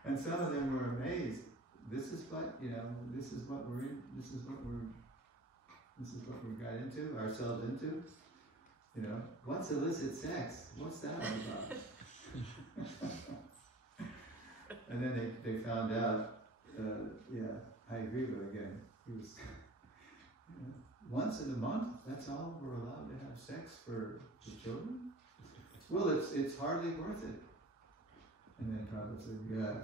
And some of them were amazed. This is what we're in. This is what we got into ourselves into. What's illicit sex? What's that all about? And then they found out. Hariva again. He was. Once in a month, that's all we're allowed to have sex for the children? Well, it's hardly worth it. And then Prabhupada said, yeah.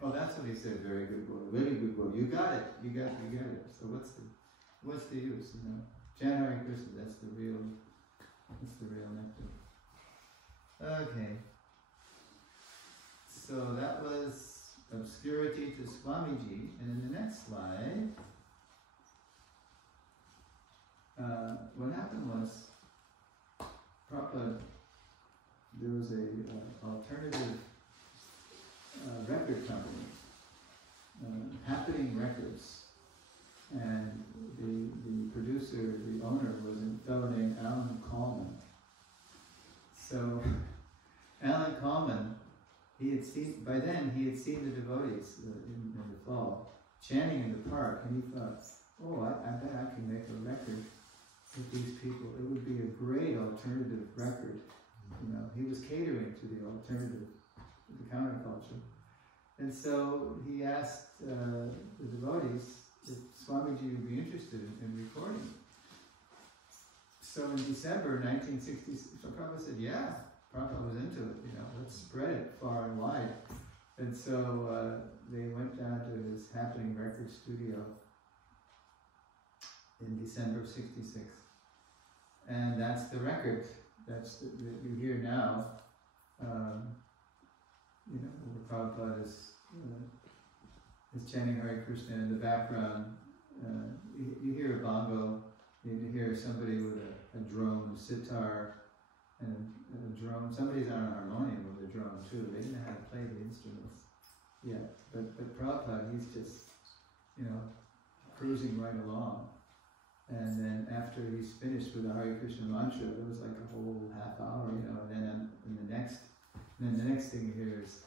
Well, that's what he said, very good boy, very good boy. You got it, you got it. So what's the use, Chant Hare Krishna, that's the real nectar. Okay. So that was obscurity to Swamiji, and in the next slide, what happened was, Prabhupada, there was a alternative record company, Happening Records, and the producer, the owner, was a fellow named Alan Coleman. So Alan Coleman, he had seen the devotees in the fall chanting in the park, and he thought, oh, I bet I can make a record with these people. It would be a great alternative record. He was catering to the alternative, the counterculture. And so he asked the devotees if Swamiji would be interested in recording. So in December 1966, Prabhupada said, yeah, Prabhupada was into it, let's spread it far and wide. And so they went down to his Happening Record studio in December of 66. And that's the record that you hear now, where Prabhupada is chanting Hare Krishna in the background. You hear a bongo, you hear somebody with a drone, a sitar, and a drone. Somebody's on a harmonium with a drone too. They didn't know how to play the instruments yet. But Prabhupada, he's just, cruising right along. And then after he's finished with the Hare Krishna mantra, it was like a whole half hour, and then the next thing you hear is,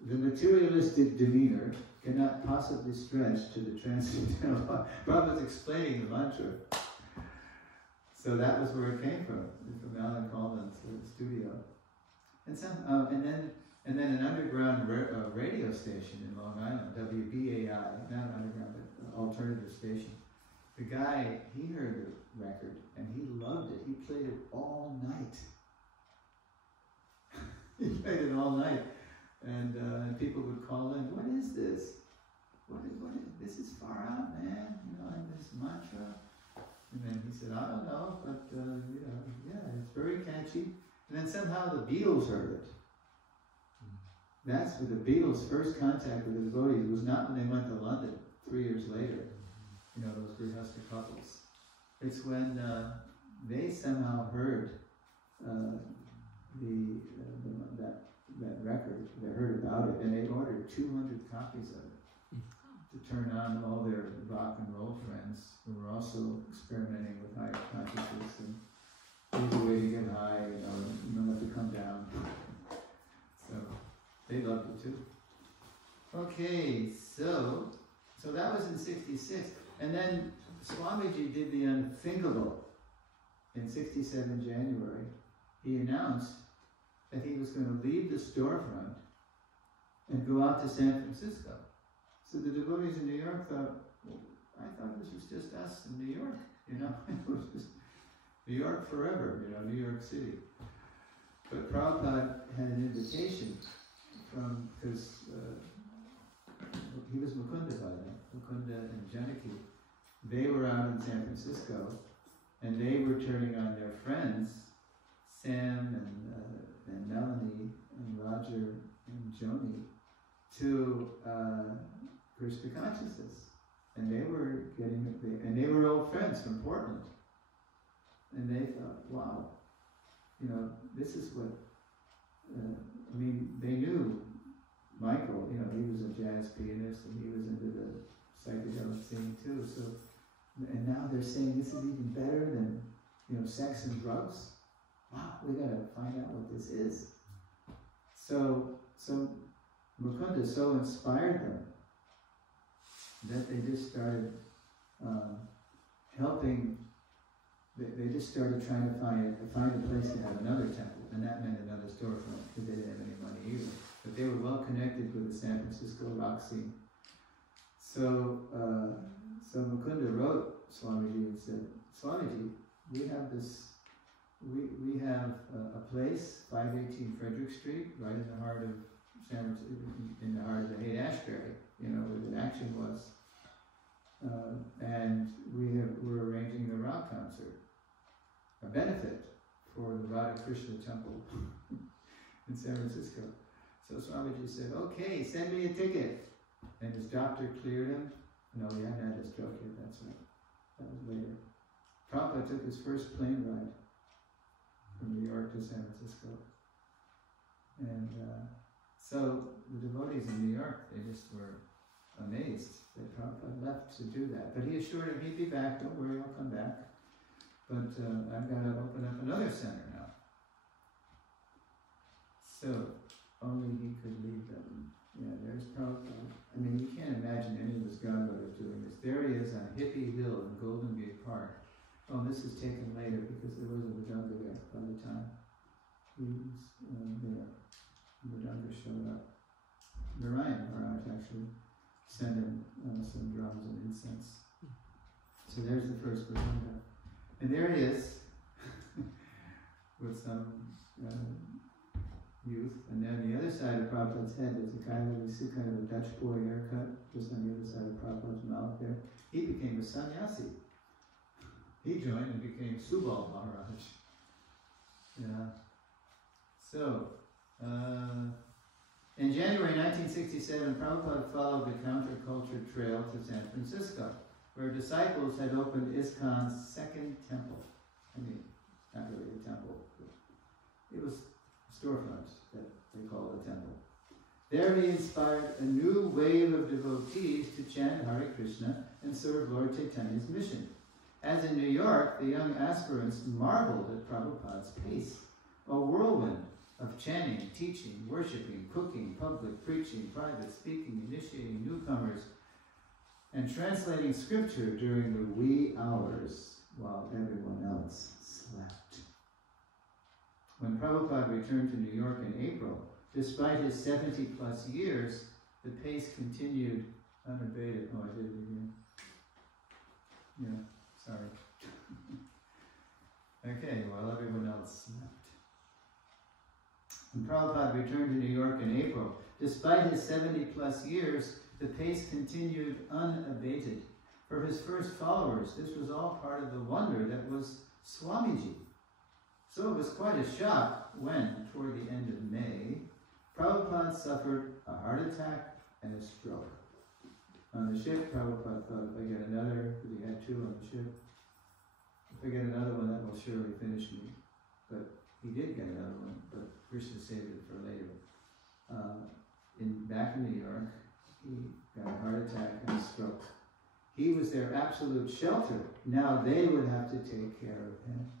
the materialistic demeanor cannot possibly stretch to the transcendental. Prabhupada's explaining the mantra. So that was where it came from Alan Coleman's studio. And then an underground radio station in Long Island, WBAI, not underground, but alternative station. The guy, he heard the record and he loved it. He played it all night. He played it all night, and people would call in. What is this? What is this? Is far out, man. And this mantra. And then he said, I don't know, but yeah, it's very catchy. And then somehow the Beatles heard it. That's where the Beatles' first contact with the devotees was not when they went to London 3 years later. Those Grihastha couples. It's when they somehow heard that record. They heard about it, and they ordered 200 copies of it to turn on all their rock and roll friends who were also experimenting with higher consciousness and either way to get high, you don't have to come down. So they loved it too. Okay, so that was in '66, and then Swamiji did the unthinkable in '67 January. He announced that he was going to leave the storefront and go out to San Francisco. So the devotees in New York thought, well, I thought this was just us in New York, It was just New York forever, New York City. But Prabhupada had an invitation from, because he was Mukunda by then, Mukunda and Janaki. They were out in San Francisco, and they were turning on their friends, Sam and Melanie and Roger and Joni, to Krishna consciousness. And they were and they were old friends from Portland. And they thought, wow, this is what, they knew Michael, he was a jazz pianist and he was into the psychedelic scene too. So, and now they're saying this is even better than, sex and drugs. Wow, we gotta find out what this is. So Mukunda so inspired them that they just started helping. They just started trying to find a place to have another temple, and that meant another storefront because they didn't have any money either. But they were well connected with the San Francisco rock scene. So Mukunda wrote Swamiji and said, Swamiji, we have this. We have a place, 518 Frederick Street, right in the heart of San Francisco, in the heart of the Haight-Ashbury, where the action was. And we're arranging a rock concert, a benefit for the Radha Krishna temple in San Francisco. So Swamiji said, okay, send me a ticket. And his doctor cleared him. No, he hadn't had a stroke yet, that's right. That was later. Prabhupada took his first plane ride from New York to San Francisco. And so the devotees in New York, they just were amazed that Prabhupada left to do that. But he assured him he'd be back, don't worry, I'll come back. But I've got to open up another center now. So only he could lead them. Yeah, there's Prabhupada. You can't imagine any of his godbrothers doing this. There he is on Hippie Hill in Golden Gate Park. Oh, this is taken later because there was a Vedanga there by the time he was there. Vedanga showed up. Narayan Maharaj actually sent him some drums and incense. So there's the first Vedanga. And there he is with some youth. And then the other side of Prabhupada's head is a kind of a Dutch boy haircut, just on the other side of Prabhupada's mouth there. He became a sannyasi. He joined and became Subal Maharaj. Yeah. So, in January 1967, Prabhupada followed the counterculture trail to San Francisco, where disciples had opened ISKCON's second temple. Not really a temple. It was storefronts that they called a temple. There he inspired a new wave of devotees to chant Hare Krishna and serve Lord Chaitanya's mission. As in New York, the young aspirants marveled at Prabhupada's pace, a whirlwind of chanting, teaching, worshipping, cooking, public preaching, private speaking, initiating newcomers, and translating scripture during the wee hours while everyone else slept. When Prabhupada returned to New York in April, despite his 70 plus years, the pace continued unabated. Oh, I did it again. Yeah, sorry. Okay, while everyone else left. When Prabhupada returned to New York in April, despite his 70 plus years, the pace continued unabated. For his first followers, this was all part of the wonder that was Swamiji. So it was quite a shock when, toward the end of May, Prabhupada suffered a heart attack and a stroke. On the ship, Prabhupada thought, if I get another, because he had 2 on the ship, if I get another one, that will surely finish me. But he did get another one, but Krishna saved it for later. Back in New York, he got a heart attack and a stroke. He was their absolute shelter. Now they would have to take care of him.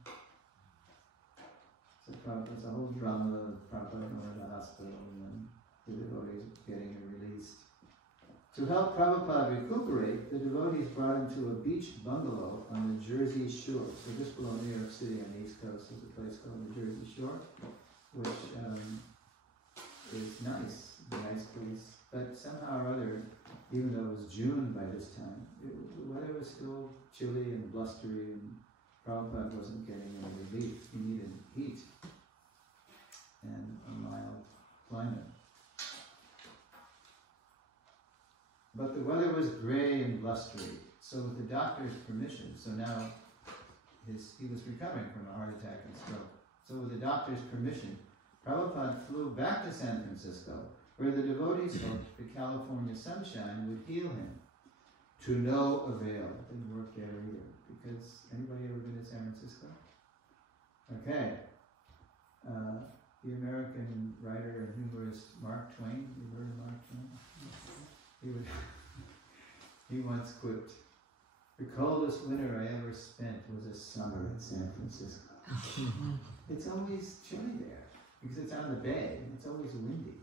So Prabhupada's a whole drama of Prabhupada going to the hospital and then the devotees getting him released. To help Prabhupada recuperate, the devotees brought him to a beach bungalow on the Jersey Shore. So just below New York City on the East Coast, there's a place called the Jersey Shore, which is nice, a nice place. But somehow or other, even though it was June by this time, the weather was still chilly and blustery, and Prabhupada wasn't getting any relief. He needed heat and a mild climate. But the weather was gray and blustery, so with the doctor's permission, so now he was recovering from a heart attack and stroke. So with the doctor's permission, Prabhupada flew back to San Francisco, where the devotees hoped the California sunshine would heal him. To no avail. It didn't work there either. Because, anybody ever been to San Francisco? Okay. The American writer and humorist Mark Twain, you heard of Mark Twain? He once quipped, "The coldest winter I ever spent was a summer in San Francisco." It's always chilly there, because it's on the bay, and it's always windy.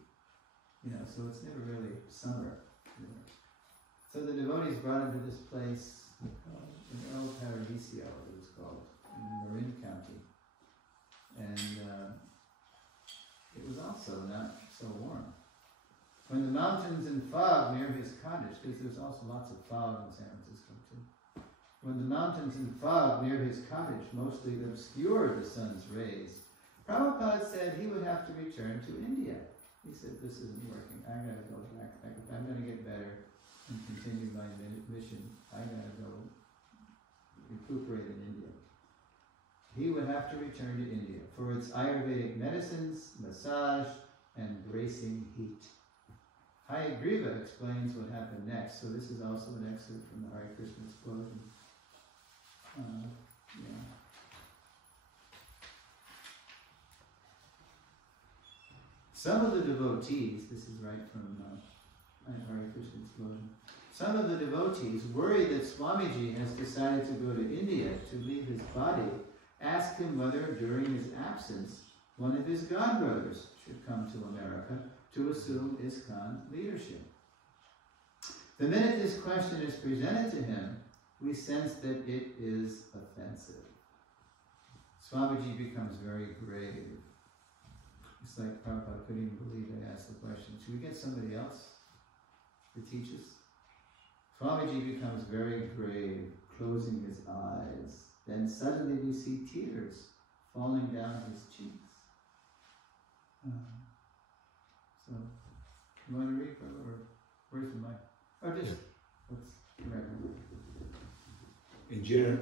So it's never really summer. So the devotees brought him to this place in El Paradiso, it was called, in Marin County. And it was also not so warm. When the mountains and fog near his cottage, because there's also lots of fog in San Francisco too. When the mountains and fog near his cottage mostly obscured the sun's rays, Prabhupada said he would have to return to India. He said, this isn't working, I gotta go back. If I'm gonna get better and continue my mission, I gotta go recuperate in India. He would have to return to India for its Ayurvedic medicines, massage, and bracing heat. Hayagriva explains what happened next, so this is also an excerpt from the Hare Krishna explosion. Some of the devotees, this is right from Hare Krishna explosion, some of the devotees, worried that Swamiji has decided to go to India to leave his body, asked him whether during his absence one of his godbrothers should come to America to assume ISKCON leadership. The minute this question is presented to him, we sense that it is offensive. Swamiji becomes very grave. It's like Prabhupada couldn't even believe they asked the question. Should we get somebody else to teach us? Swamiji becomes very grave, closing his eyes. Then suddenly we see tears falling down his cheeks. So, you want to read, or where's the mic? Or just, let's right now. In general,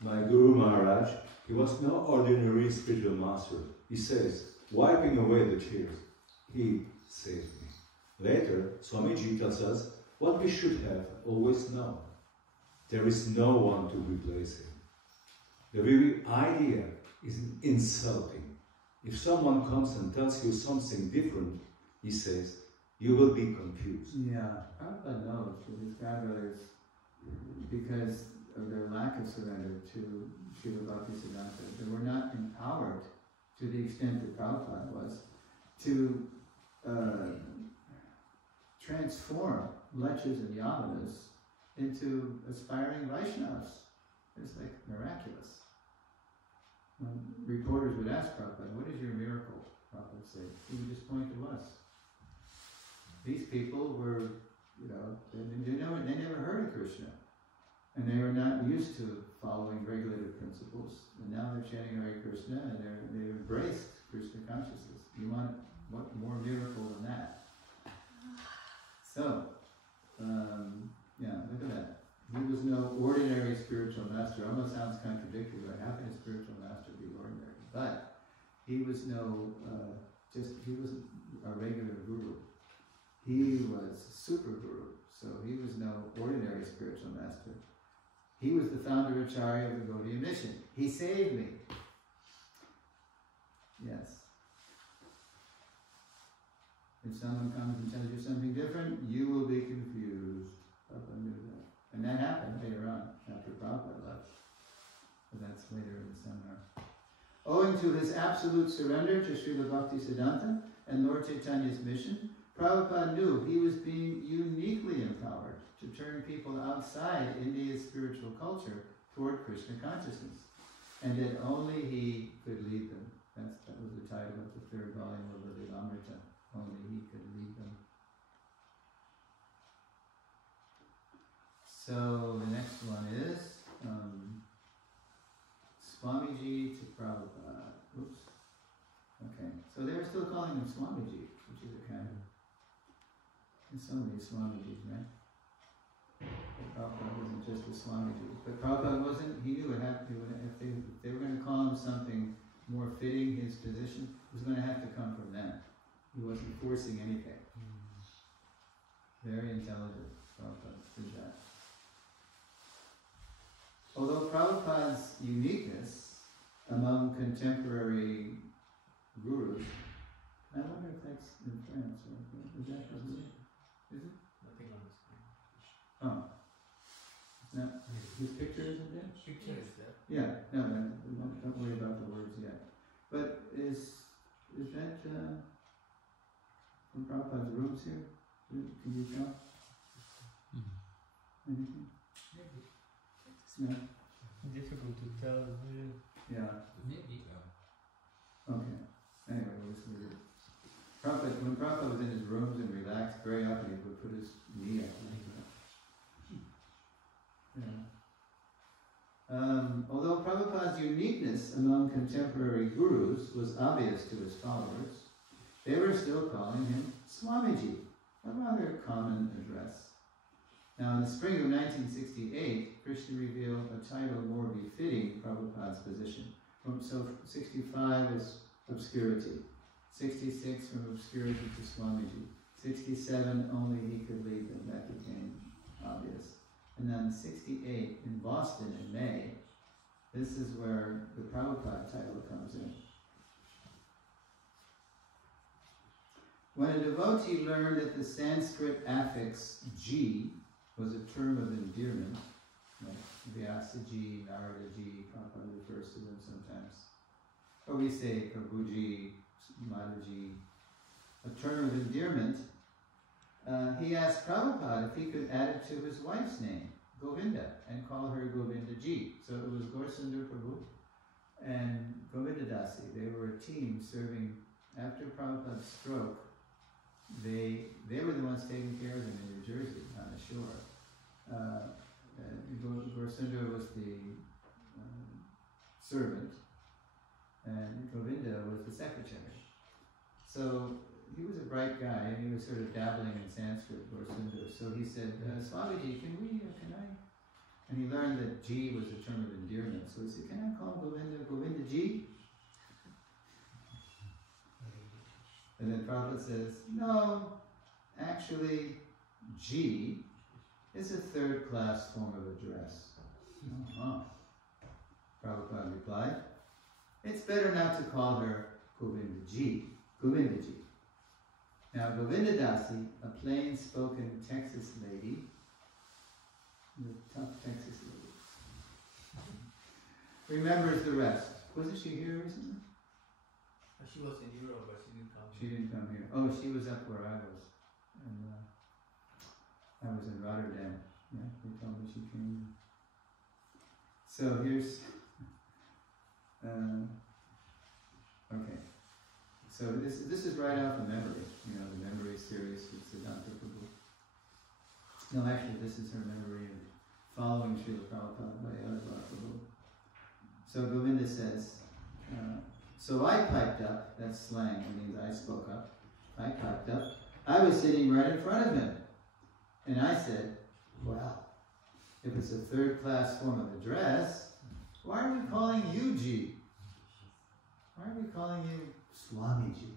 my Guru Maharaj, he was no ordinary spiritual master. He says, wiping away the tears, he saved me. Later, Swamiji tells us what we should have always known. There is no one to replace him. The very idea is insulting. If someone comes and tells you something different, he says, you will be confused. Yeah, Prabhupada knows that his godbrothers, because of their lack of surrender to Srila Bhaktisiddhanta, they were not empowered to the extent that Prabhupada was to transform lechas and yavanas into aspiring Vaishnavas. It's like miraculous. when reporters would ask Prabhupada, what is your miracle? Prabhupada would say, he would just point to us. These people were, they never heard of Krishna. And they were not used to following regulative principles. And now they're chanting Hare Krishna and they've embraced Krishna consciousness. You want what more miracle than that? So, look at that. He was no ordinary spiritual master. Almost sounds contradictory, but how can a spiritual master be ordinary? But he was he wasn't a regular guru. He was super guru. So he was no ordinary spiritual master. He was the founder Acarya of the Gaudiya mission. He saved me. Yes. If someone comes and tells you something different, you will be confused. Prabhupada knew that. And that happened later on, after Prabhupada left. But that's later in the seminar. Owing to his absolute surrender to Srila Bhaktisiddhanta and Lord Chaitanya's mission, Prabhupada knew he was being uniquely empowered to turn people outside India's spiritual culture toward Krishna consciousness, and that only he could lead them. That was the title of the third volume of the Lilamrita. Only he could lead them. So the next one is Swamiji to Prabhupada. Oops. Okay, so they were still calling him Swamiji, which is a kind of... There's so many Swamijis, right? Prabhupada wasn't just a Swamiji. But Prabhupada wasn't, he knew what happened. If they were going to call him something more fitting his position, it was going to have to come from them. He wasn't forcing anything. Very intelligent. Prabhupada did that. Although Prabhupada's uniqueness among contemporary gurus, I wonder if that's in France or is that is it? Nothing on the screen. Oh. No, his picture isn't there? Picture is there. Yeah, no, don't worry about the words yet. But is that from Prabhupada's rooms here? Can you tell? Anything? Maybe. No? Difficult to tell. Yeah. Maybe. Okay. Anyway, we'll just leave it. When Prabhupada was in his rooms and relaxed, very often he would put his knee up like that. Yeah. Although Prabhupada's uniqueness among contemporary gurus was obvious to his followers, they were still calling him Swamiji, a rather common address. Now, in the spring of 1968, Krishna revealed a title more befitting Prabhupada's position. So 65 is obscurity, 66 from obscurity to Swamiji, 67 only he could lead them, that became obvious. And then 68 in Boston in May, this is where the Prabhupada title comes in. When a devotee learned that the Sanskrit affix ji was a term of endearment, like Vyasaji, Naradaji, Prabhupada refers to them sometimes. Or we say Prabhuji, Mataji, a term of endearment, he asked Prabhupada if he could add it to his wife's name, Govinda, and call her Govinda Ji. So it was Gaurasundar Prabhu and Govinda Dasi. They were a team serving, after Prabhupada's stroke, they were the ones taking care of him in New Jersey, on the shore. Gaurasundar was the servant, and Govinda was the secretary. So he was a bright guy, and he was sort of dabbling in Sanskrit, Gaurasundar. So he said, Swamiji, can I? And he learned that Ji was a term of endearment. So he said, can I call Govinda Ji? And then Prabhupada says, no, actually, Ji is a third-class form of address. Prabhupada replied, it's better not to call her Govinda Ji. Now, Govinda Dasi, a plain-spoken Texas lady, the tough Texas lady, remembers the rest. Wasn't she here recently? She was in Europe, but she didn't come. She didn't come here. Oh, she was up where I was. And I was in Rotterdam. Yeah, they told me she came. So here's Okay. So this is right off the memory, the memory series with Siddhanta Prabhu. No, actually, this is her memory of following Srila Prabhupada by Yadava Prabhu. So Govinda says, so I piped up, that's slang, it means I spoke up. I piped up. I was sitting right in front of him. And I said, well, if it's a third-class form of address, why are we calling you Ji? Why are we calling you Swamiji?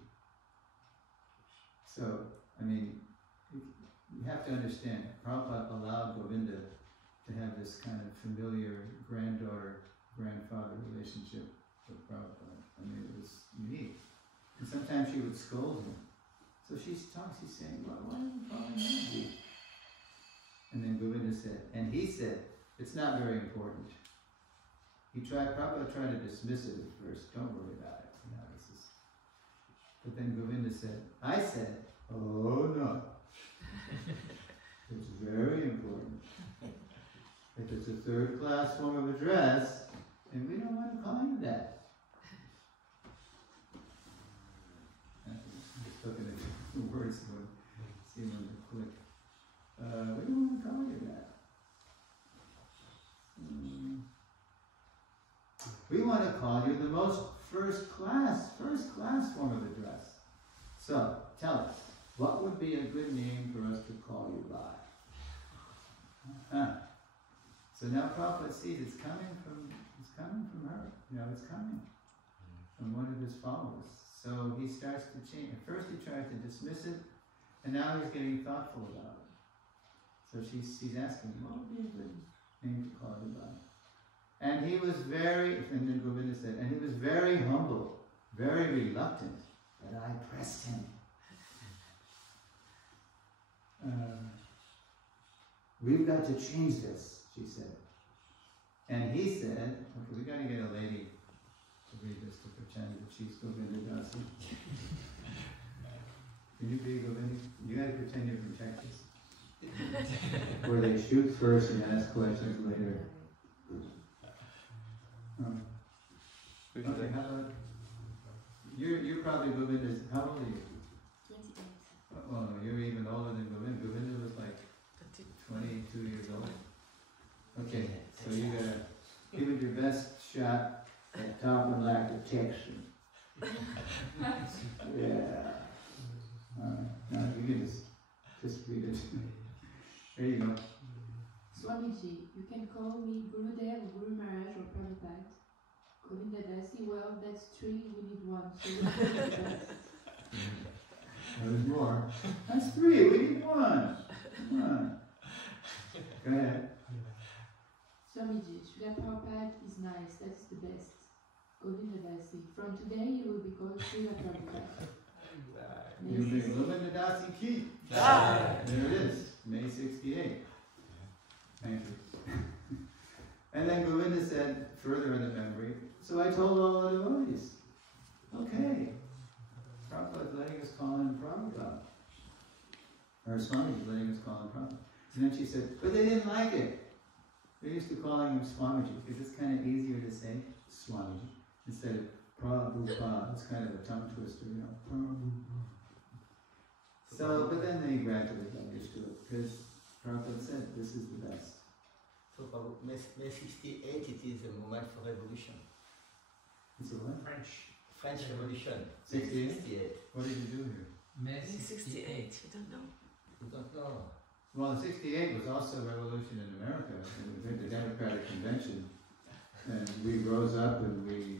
So, you have to understand, Prabhupada allowed Govinda to have this kind of familiar granddaughter-grandfather relationship with Prabhupada. It was unique. And sometimes she would scold him. So she's saying, well, why are we calling you Ji? And then Govinda said, and he said, it's not very important. Prabhupada tried to dismiss it at first, don't worry about it. But then Govinda said, I said, oh no. It's very important. If it's a third-class form of address, and we don't want to call you that. I'm just looking at the words, see them to click. We don't want to call you that. We want to call you the most first class form of address. So, tell us, what would be a good name for us to call you by? So now Prabhupada sees it's coming from her. It's coming from one of his followers. So he starts to change. At first he tries to dismiss it, and now he's getting thoughtful about it. So she's asking, what would be a good name to call you by? And he was and then Govinda said, and he was very humble, very reluctant that I pressed him. We've got to change this, she said. And he said, okay, we got to get a lady to read this to pretend that she's Govinda Dasi. Can you be Govinda? You got to pretend you're from Texas. Where they shoot first and ask questions later. Okay, how about you're probably Govinda's. How old are you? 28. Oh, no, you're even older than Govinda. Govinda was like 22 years old. Okay, so you gotta give it your best shot at talking like a Texan. Yeah. Now you can just read it. There you go. Swamiji, you can call me Gurudev, Guru Maharaj, or Prabhupada. Govinda Dasi, well, that's 3, we need 1, so There's more. That's 3, we need 1. Come on. Go ahead. Swamiji, Srila Prabhupada is nice, that's the best. Govinda Dasi, from today you will be called Srila Prabhupada. You'll be Govinda Dasi Ki. There it is, May 68. Thank you. And then Govinda said, further in the memory, so I told all the devotees, okay, Prabhupada's letting us call him Prabhupada. Or Swamiji's letting us call him Prabhupada. And then she said, but they didn't like it. They used to calling him Swamiji, because it's kind of easier to say Swamiji, instead of Prabhupada. It's kind of a tongue twister, Prabhupada. So, but then they gradually got used to it, because Prabhupada said, this is the best. So for May 68, it is a moment for revolution. It's a what? French Revolution. 68? What did you do here? May 68, you don't know. You don't know. Well, 68 was also a revolution in America, and the Democratic Convention. And we rose up and we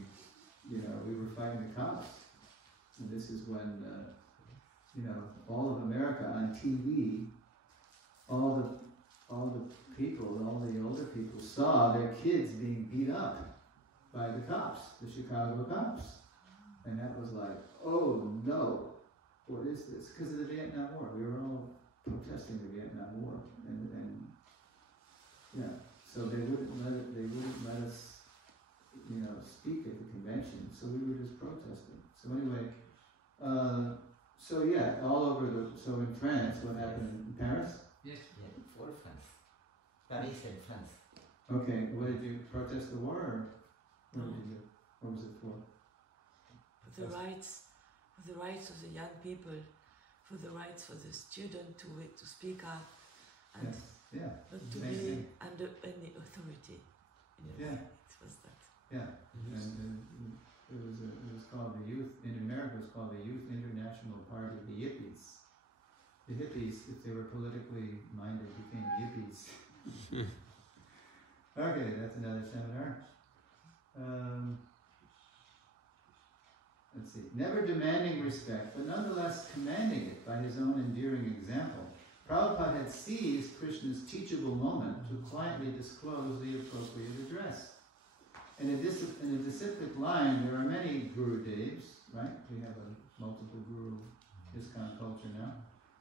were fighting the cops. And this is when, all of America on TV, all the people, all the older people saw their kids being beat up by the cops, the Chicago cops. And that was like, oh no, what is this? Because of the Vietnam War. We were all protesting the Vietnam War. And so they wouldn't let us, speak at the convention. So we were just protesting. So anyway, all over so in France, what happened in Paris? Yes. Yeah, for France. Paris and France. Okay, what did you protest the war, or what did you do? What was it for? For the rights of the young people, for the rights for the student to speak up and Yes. Yeah. not to be Amazing. under any authority. Yeah. It was that. Yeah. And it was called the Youth, in America it was called the Youth International Party, the Yippies. The hippies, if they were politically minded, became yippies. Okay, that's another seminar. Let's see. Never demanding respect, but nonetheless commanding it by his own endearing example, Prabhupada had seized Krishna's teachable moment to quietly disclose the appropriate address. In a disciplic line, there are many Gurudevs, right? We have a multiple Guru ISKCON culture now.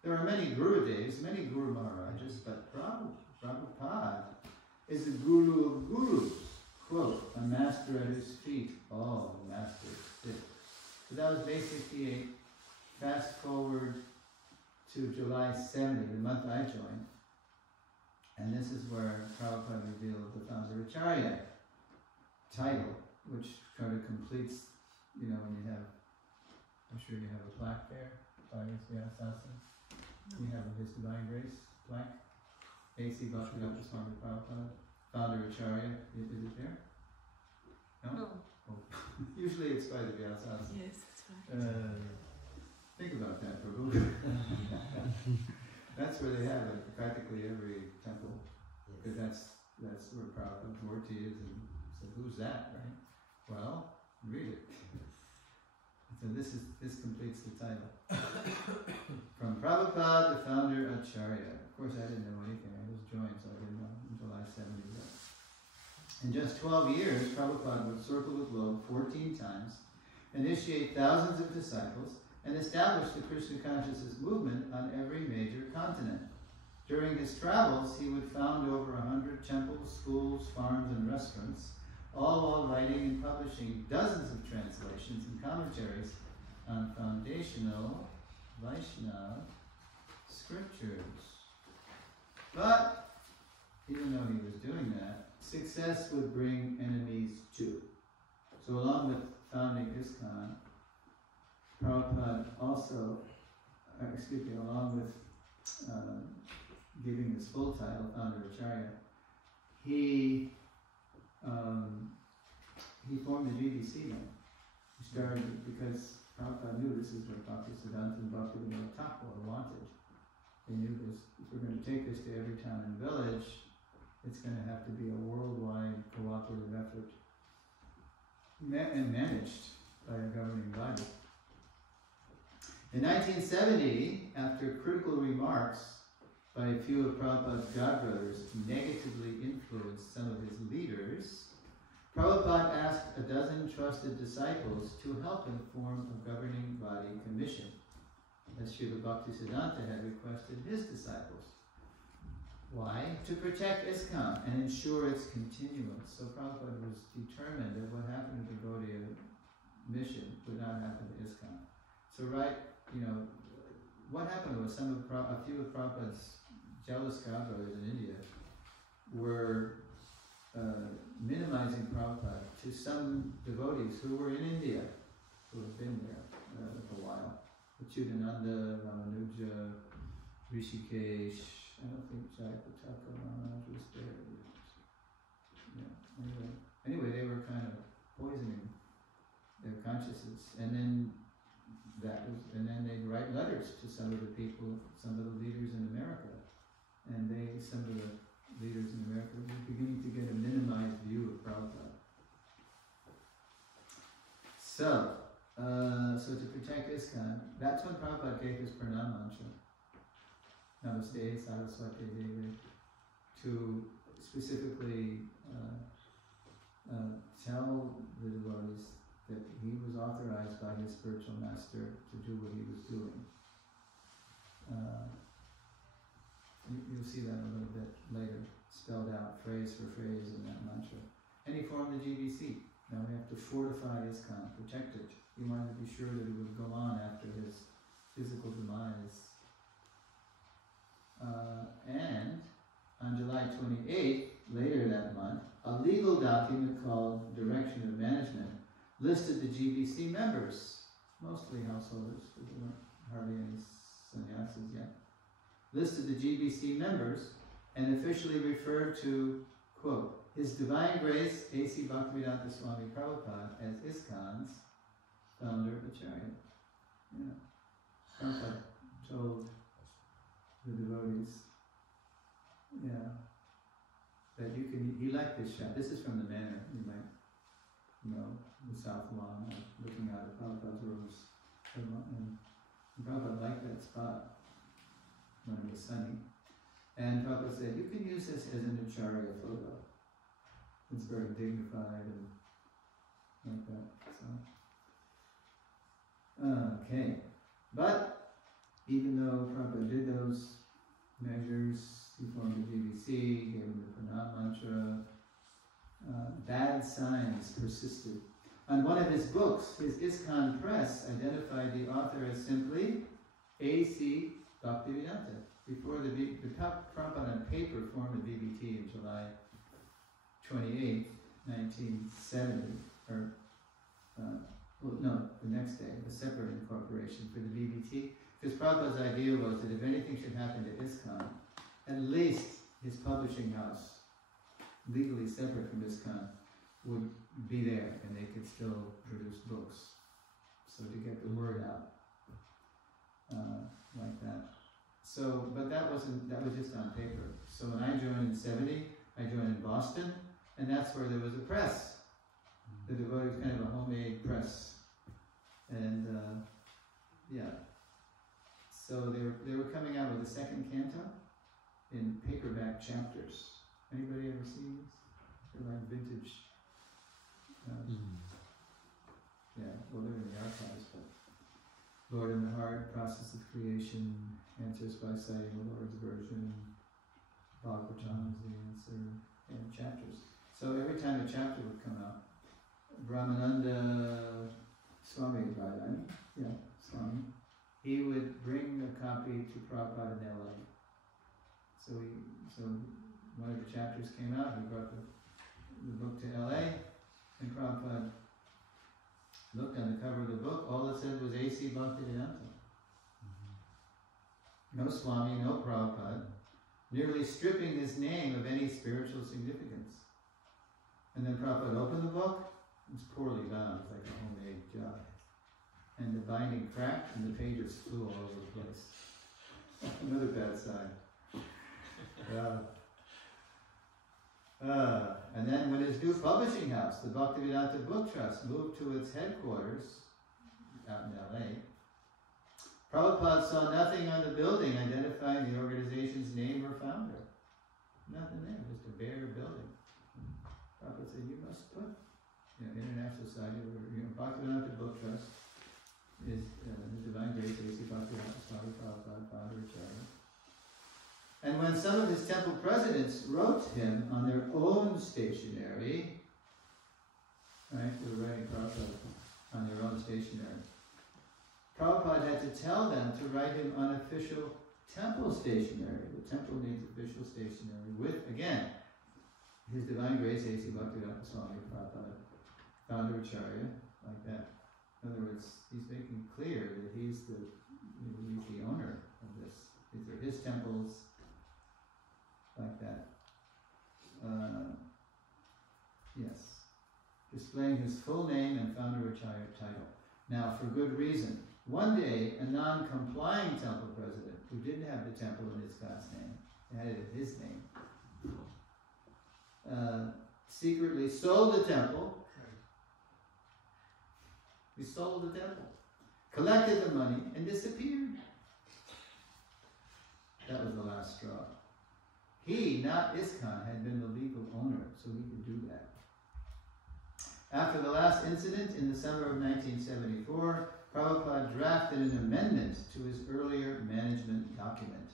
There are many Gurudevs, many Guru Maharajas, but Prabhupada is the Guru of Gurus. Quote, a master at his feet, all the masters sit. So that was basically a fast forward to July 70, the month I joined. And this is where Prabhupada revealed the founder Acarya title, which kind of completes, when you have, I'm sure you have a plaque there, by ISKCON. You have His Divine Grace plaque. A.C. Bhaktivedanta Swami Prabhupada, founder Acarya. Is it there? No? Oh. Usually it's by the Vyasas. Yes, that's right. Think about that, Prabhu. That's where they have it, practically every temple. Because that's where Prabhupada's Murti is, and so who's that, right? Well, read it. So this completes the title. From Prabhupada to founder Acarya. Of course, I didn't know anything. I just joined, so I didn't know until July 70. In just 12 years, Prabhupada would circle the globe 14 times, initiate thousands of disciples, and establish the Krishna consciousness movement on every major continent. During his travels, he would found over 100 temples, schools, farms, and restaurants, all while writing and publishing dozens of translations and commentaries on foundational Vaishnava scriptures. But, even though he was doing that, success would bring enemies too. So along with founding ISKCON, Prabhupada also, along with giving his full title, founder Acarya, he formed the GBC then. He started because Prabhupada knew this is what Bhaktisiddhanta and Bhaktivedanta Thakur wanted. They knew this, if we're going to take this to every town and village, it's going to have to be a worldwide cooperative effort and managed by a governing body. In 1970, after critical remarks by a few of Prabhupada's godbrothers negatively influenced some of his leaders, Prabhupada asked a dozen trusted disciples to help him form a governing body commission, as Srila Bhaktisiddhanta had requested his disciples. Why? To protect ISKCON and ensure its continuance. So Prabhupada was determined that what happened to the Gaudiya mission would not happen to ISKCON. So what happened was a few of Prabhupada's jealous godbrothers in India were minimizing Prabhupada to some devotees who were in India, who had been there for a while. Achyutananda, Ramanuja, Rishikesh, I don't think Jayapataka Maharaj was there. Yeah, anyway, they were kind of poisoning their consciousness. And then they'd write letters to some of the people, some of the leaders in America. And some of the leaders in America were beginning to get a minimized view of Prabhupada. So to protect ISKCON, that's when Prabhupada gave his pranam mantra, Namaste Saraswati Devi, to specifically tell the devotees that he was authorized by his spiritual master to do what he was doing. You'll see that a little bit later, spelled out phrase for phrase in that mantra. And he formed the GBC. Now we have to fortify ISKCON, protect it. He wanted to be sure that it would go on after his physical demise. And on July 28th, later that month, a legal document called Direction of Management listed the GBC members, mostly householders, because there weren't hardly any sannyasis yet, listed the GBC members and officially referred to, quote, His Divine Grace A.C. Bhaktivedanta Swami Prabhupada as ISKCON's founder Acharya. Yeah. Prabhupada told the devotees, yeah, that you can, he liked this shot. This is from the manor, you might know, the South Lawn, looking out at Prabhupada's rooms. And Prabhupada liked that spot when it was sunny. And Prabhupada said, you can use this as an Acharya photo. It's very dignified and like that. So, okay. But even though Prabhupada did those measures, he formed the GBC, gave him the pranam mantra, bad signs persisted. On one of his books, his ISKCON Press identified the author as simply A.C. Bhaktivedanta. Before the Prabhupada on paper formed the BBT in July 28, 1970, or, well, no, the next day, a separate incorporation for the BBT, because Prabhupada's idea was that if anything should happen to ISKCON, at least his publishing house, legally separate from ISKCON, would be there and they could still produce books. So to get the word out, like that. So, but that was just on paper. So when I joined in 70, I joined in Boston, and that's where there was a press. The devotees, kind of a homemade press. And, yeah. So they were coming out with a second canto in paperback chapters. Anybody ever seen these? They're like vintage. Yeah, well, they're in the archives, but Lord in the Heart, Process of Creation, Answers by Citing the Lord's Version, Bhagavatam is the answer, and chapters. So every time a chapter would come out, Brahmananda Swami, Swami, he would bring a copy to Prabhupada in LA. So one of the chapters came out, he brought the book to LA, and Prabhupada looked on the cover of the book, all it said was A.C. Bhaktivedanta. No Swami, no Prabhupada, nearly stripping his name of any spiritual significance. And then Prabhupada opened the book, it was poorly bound, it was like a homemade job. And the binding cracked and the pages flew all over the place. Another bad sign. And then when his new publishing house, the Bhaktivedanta Book Trust, moved to its headquarters out in LA, Prabhupada saw nothing on the building identifying the organization's name or founder. Nothing there, just a bare building. Prabhupada said, you must put, International Society, Bhaktivedanta Book Trust is the Divine Grace A.C. Bhaktivedanta Swami Prabhupada, founder Acharya. And when some of his temple presidents wrote him on their own stationery, right, they were writing Prabhupada on their own stationery, Prabhupada had to tell them to write him on official temple stationery. The temple needs official stationery with, again, His Divine Grace A.C. Bhaktivedanta Swami Prabhupada, founder Acharya, like that. In other words, he's making clear that he's the owner of this. These are his temples, like that. Yes. Displaying his full name and founder Acharya title. Now, for good reason. One day, a non-complying temple president, who didn't have the temple in his God's name, had it in his name, secretly sold the temple. He sold the temple, collected the money, and disappeared. That was the last straw. He, not ISKCON, had been the legal owner, so he could do that. After the last incident in the summer of 1974, Prabhupada drafted an amendment to his earlier management document,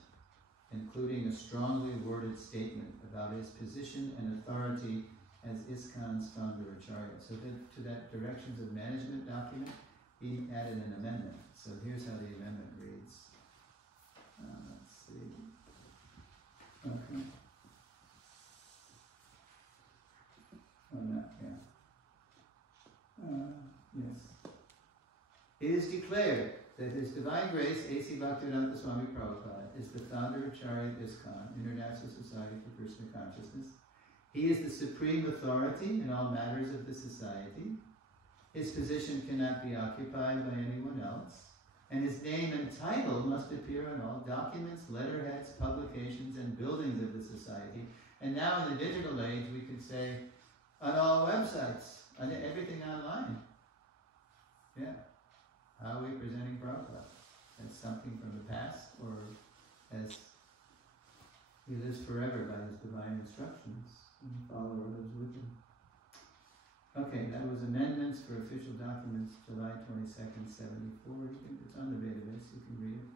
including a strongly worded statement about his position and authority as ISKCON's founder Acharya. So to that Directions of Management document, he added an amendment. So here's how the amendment reads. Let's see. Okay. Oh, no, yeah. It is declared that His Divine Grace, A.C. Bhaktivedanta Swami Prabhupada, is the founder of Acharya ISKCON, International Society for Krishna Consciousness. He is the supreme authority in all matters of the society. His position cannot be occupied by anyone else, and his name and title must appear on all documents, letterheads, publications, and buildings of the society. And now in the digital age, we could say on all websites, on everything online. Yeah. How are we presenting Prabhupada? As something from the past, or as he lives forever by his divine instructions, and the follower lives with him? Okay, that was amendments for official documents, July 22nd, 74. It's on the database, you can read it.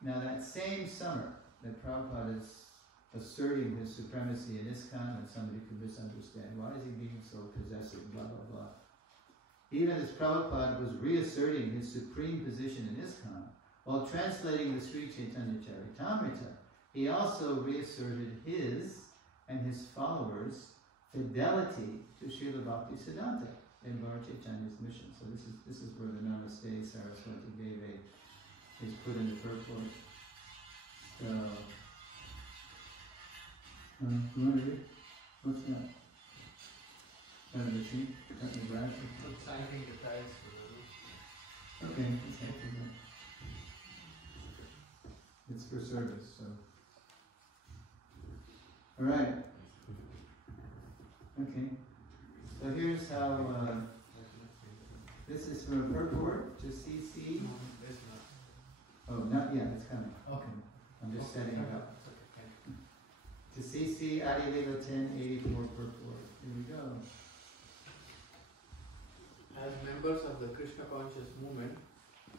Now that same summer that Prabhupada is asserting his supremacy in ISKCON, and somebody could misunderstand, why is he being so possessive, blah, blah, blah. Even as Prabhupada was reasserting his supreme position in ISKCON, while translating the Sri Chaitanya Charitamrita, he also reasserted his and his followers' fidelity to Srila Bhaktisiddhanta in Lord Chaitanya's mission. So this is where the Namaste Saraswati Deve is put in the purport. So, you want to read? What's that? The machine? The branch? I'm signing the ties for the roof. Okay, it's helpful. It's for service, so. Alright. Okay. So here's how, this is from a purport to CC. Oh, not yet, it's coming. Okay. I'm just setting it up. To CC Adi Lila 1084 purport. Here we go. As members of the Krishna conscious movement,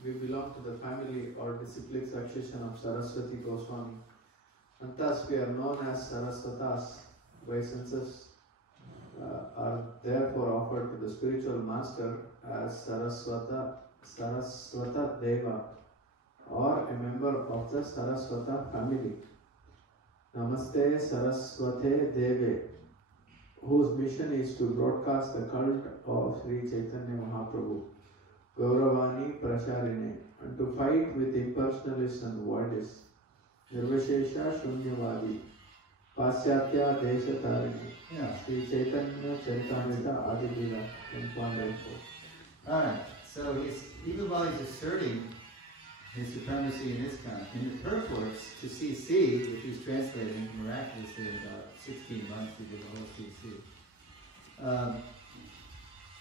we belong to the family or disciplic succession of Saraswati Goswami, and thus we are known as Sarasvatas. Obeisances are therefore offered to the spiritual master as Sarasvata Deva, or a member of the Sarasvata family. Namaste Saraswate Deve, whose mission is to broadcast the cult of Sri Chaitanya Mahaprabhu, Gauravani Prasharine, and to fight with impersonalists and voidists, Nirvishesha Shunyavadi, Pasyatya Deshatarini, Sri Chaitanya Charitamrita Adilila, in 194. Alright, so even while he's asserting his supremacy in ISKCON, in the purports to CC, which he's translating miraculously in about 16 months, he did the whole CC.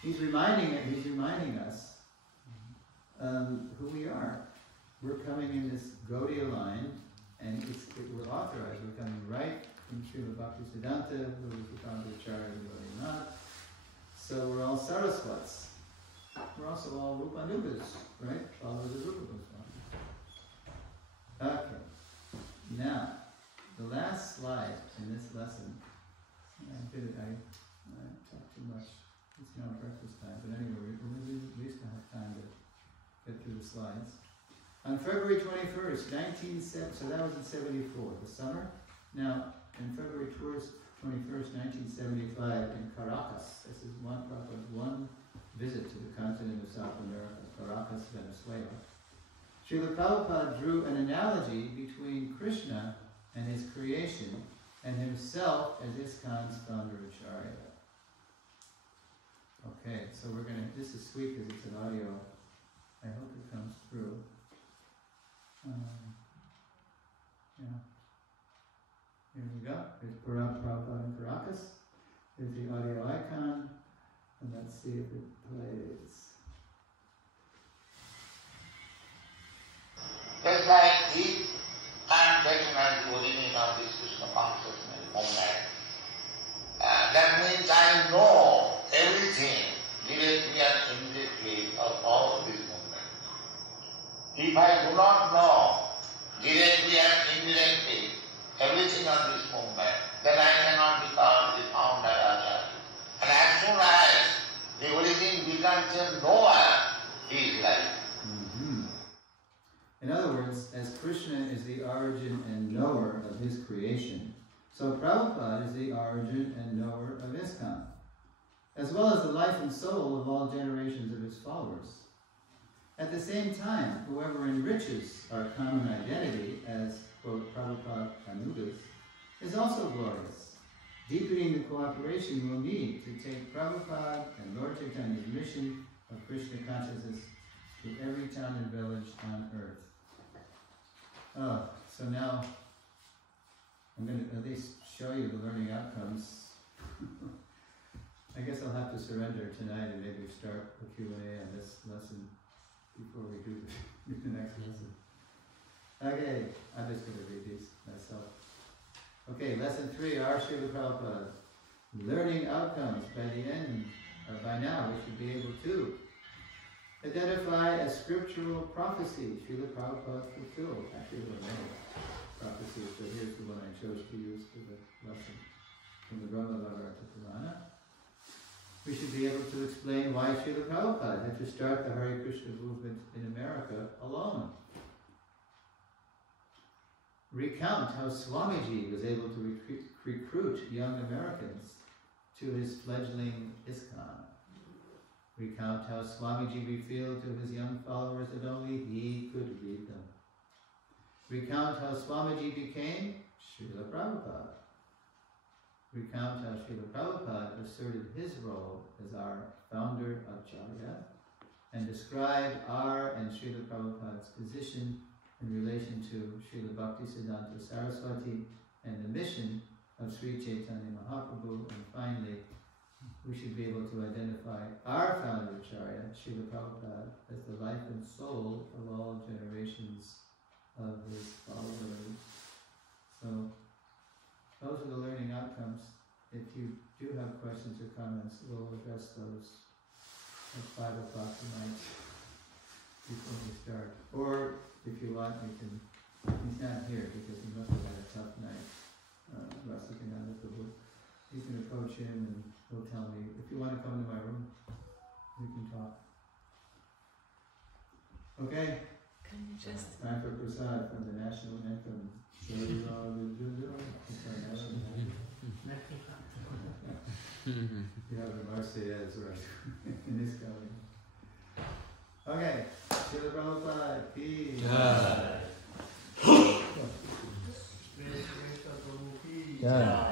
He's reminding us who we are. We're coming in this Gaudiya line, and we're authorized. We're coming right from Srila Bhaktisiddhanta, who was the founder of Acharya and Gaudiya. So we're all Saraswats. We're also all Rupanugas, right? Followers of Rupa Goswami. Okay. Now, the last slide in this lesson. I talked too much. It's now breakfast time, but anyway, we'll at least have time to get through the slides. On February 21st, 1970, so that was in 74, the summer. Now, on February 21st, 1975, in Caracas, this is one visit to the continent of South America, Caracas, Venezuela. Srila Prabhupada drew an analogy between Krishna and his creation and himself as ISKCON's founder Acharya. Okay, so this is sweet because it's an audio. I hope it comes through. Yeah. Here we go. Here's Prabhupada in Caracas. Here's the audio icon. And let's see if it plays. Just like this, I am personally originating of this Krishna consciousness movement. That means I know everything directly and indirectly of all this movement. If I do not know directly and indirectly everything of this movement, then I cannot become the founder Acharya. And as soon as the origin becomes a knower, he is like. In other words, as Krishna is the origin and knower of his creation, so Prabhupada is the origin and knower of ISKCON, as well as the life and soul of all generations of his followers. At the same time, whoever enriches our common identity as, quote, Prabhupada Anugas, is also glorious. Deepening the cooperation we'll need to take Prabhupada and Lord Chaitanya's mission of Krishna consciousness to every town and village on earth. Oh, so now I'm going to at least show you the learning outcomes. I guess I'll have to surrender tonight and maybe start a Q&A on this lesson before we do the next lesson. Okay, I'm just going to read these myself. Okay, lesson 3, our Srila Prabhupada. Learning outcomes. By the end, or by now, we should be able to identify a scriptural prophecy Srila Prabhupada fulfilled. Actually, there were many prophecies, but here's the one I chose to use for the lesson from the Brahma Bhagavata Purana. We should be able to explain why Srila Prabhupada had to start the Hare Krishna movement in America alone. Recount how Swamiji was able to recruit young Americans to his fledgling ISKCON. Recount how Swamiji revealed to his young followers that only he could lead them. Recount how Swamiji became Srila Prabhupada. Recount how Srila Prabhupada asserted his role as our founder Acarya, and describe our and Srila Prabhupada's position in relation to Srila Bhaktisiddhanta Saraswati and the mission of Sri Chaitanya Mahaprabhu. And finally, we should be able to identify our founder Acharya, Srila Prabhupada, as the life and soul of all generations of his followers. So, those are the learning outcomes. If you do have questions or comments, we'll address those at 5 o'clock tonight before we start. Or, if you want, you can, he's not here because he must have had a tough night, Rasikananda Prabhu. You can approach him and he'll tell me, if you want to come to my room, we can talk. Okay? Can you just... Time for Prasad from the national anthem. You have the Marseillaise right in this coming. Okay, Srila Prabhupada, peace. Yeah.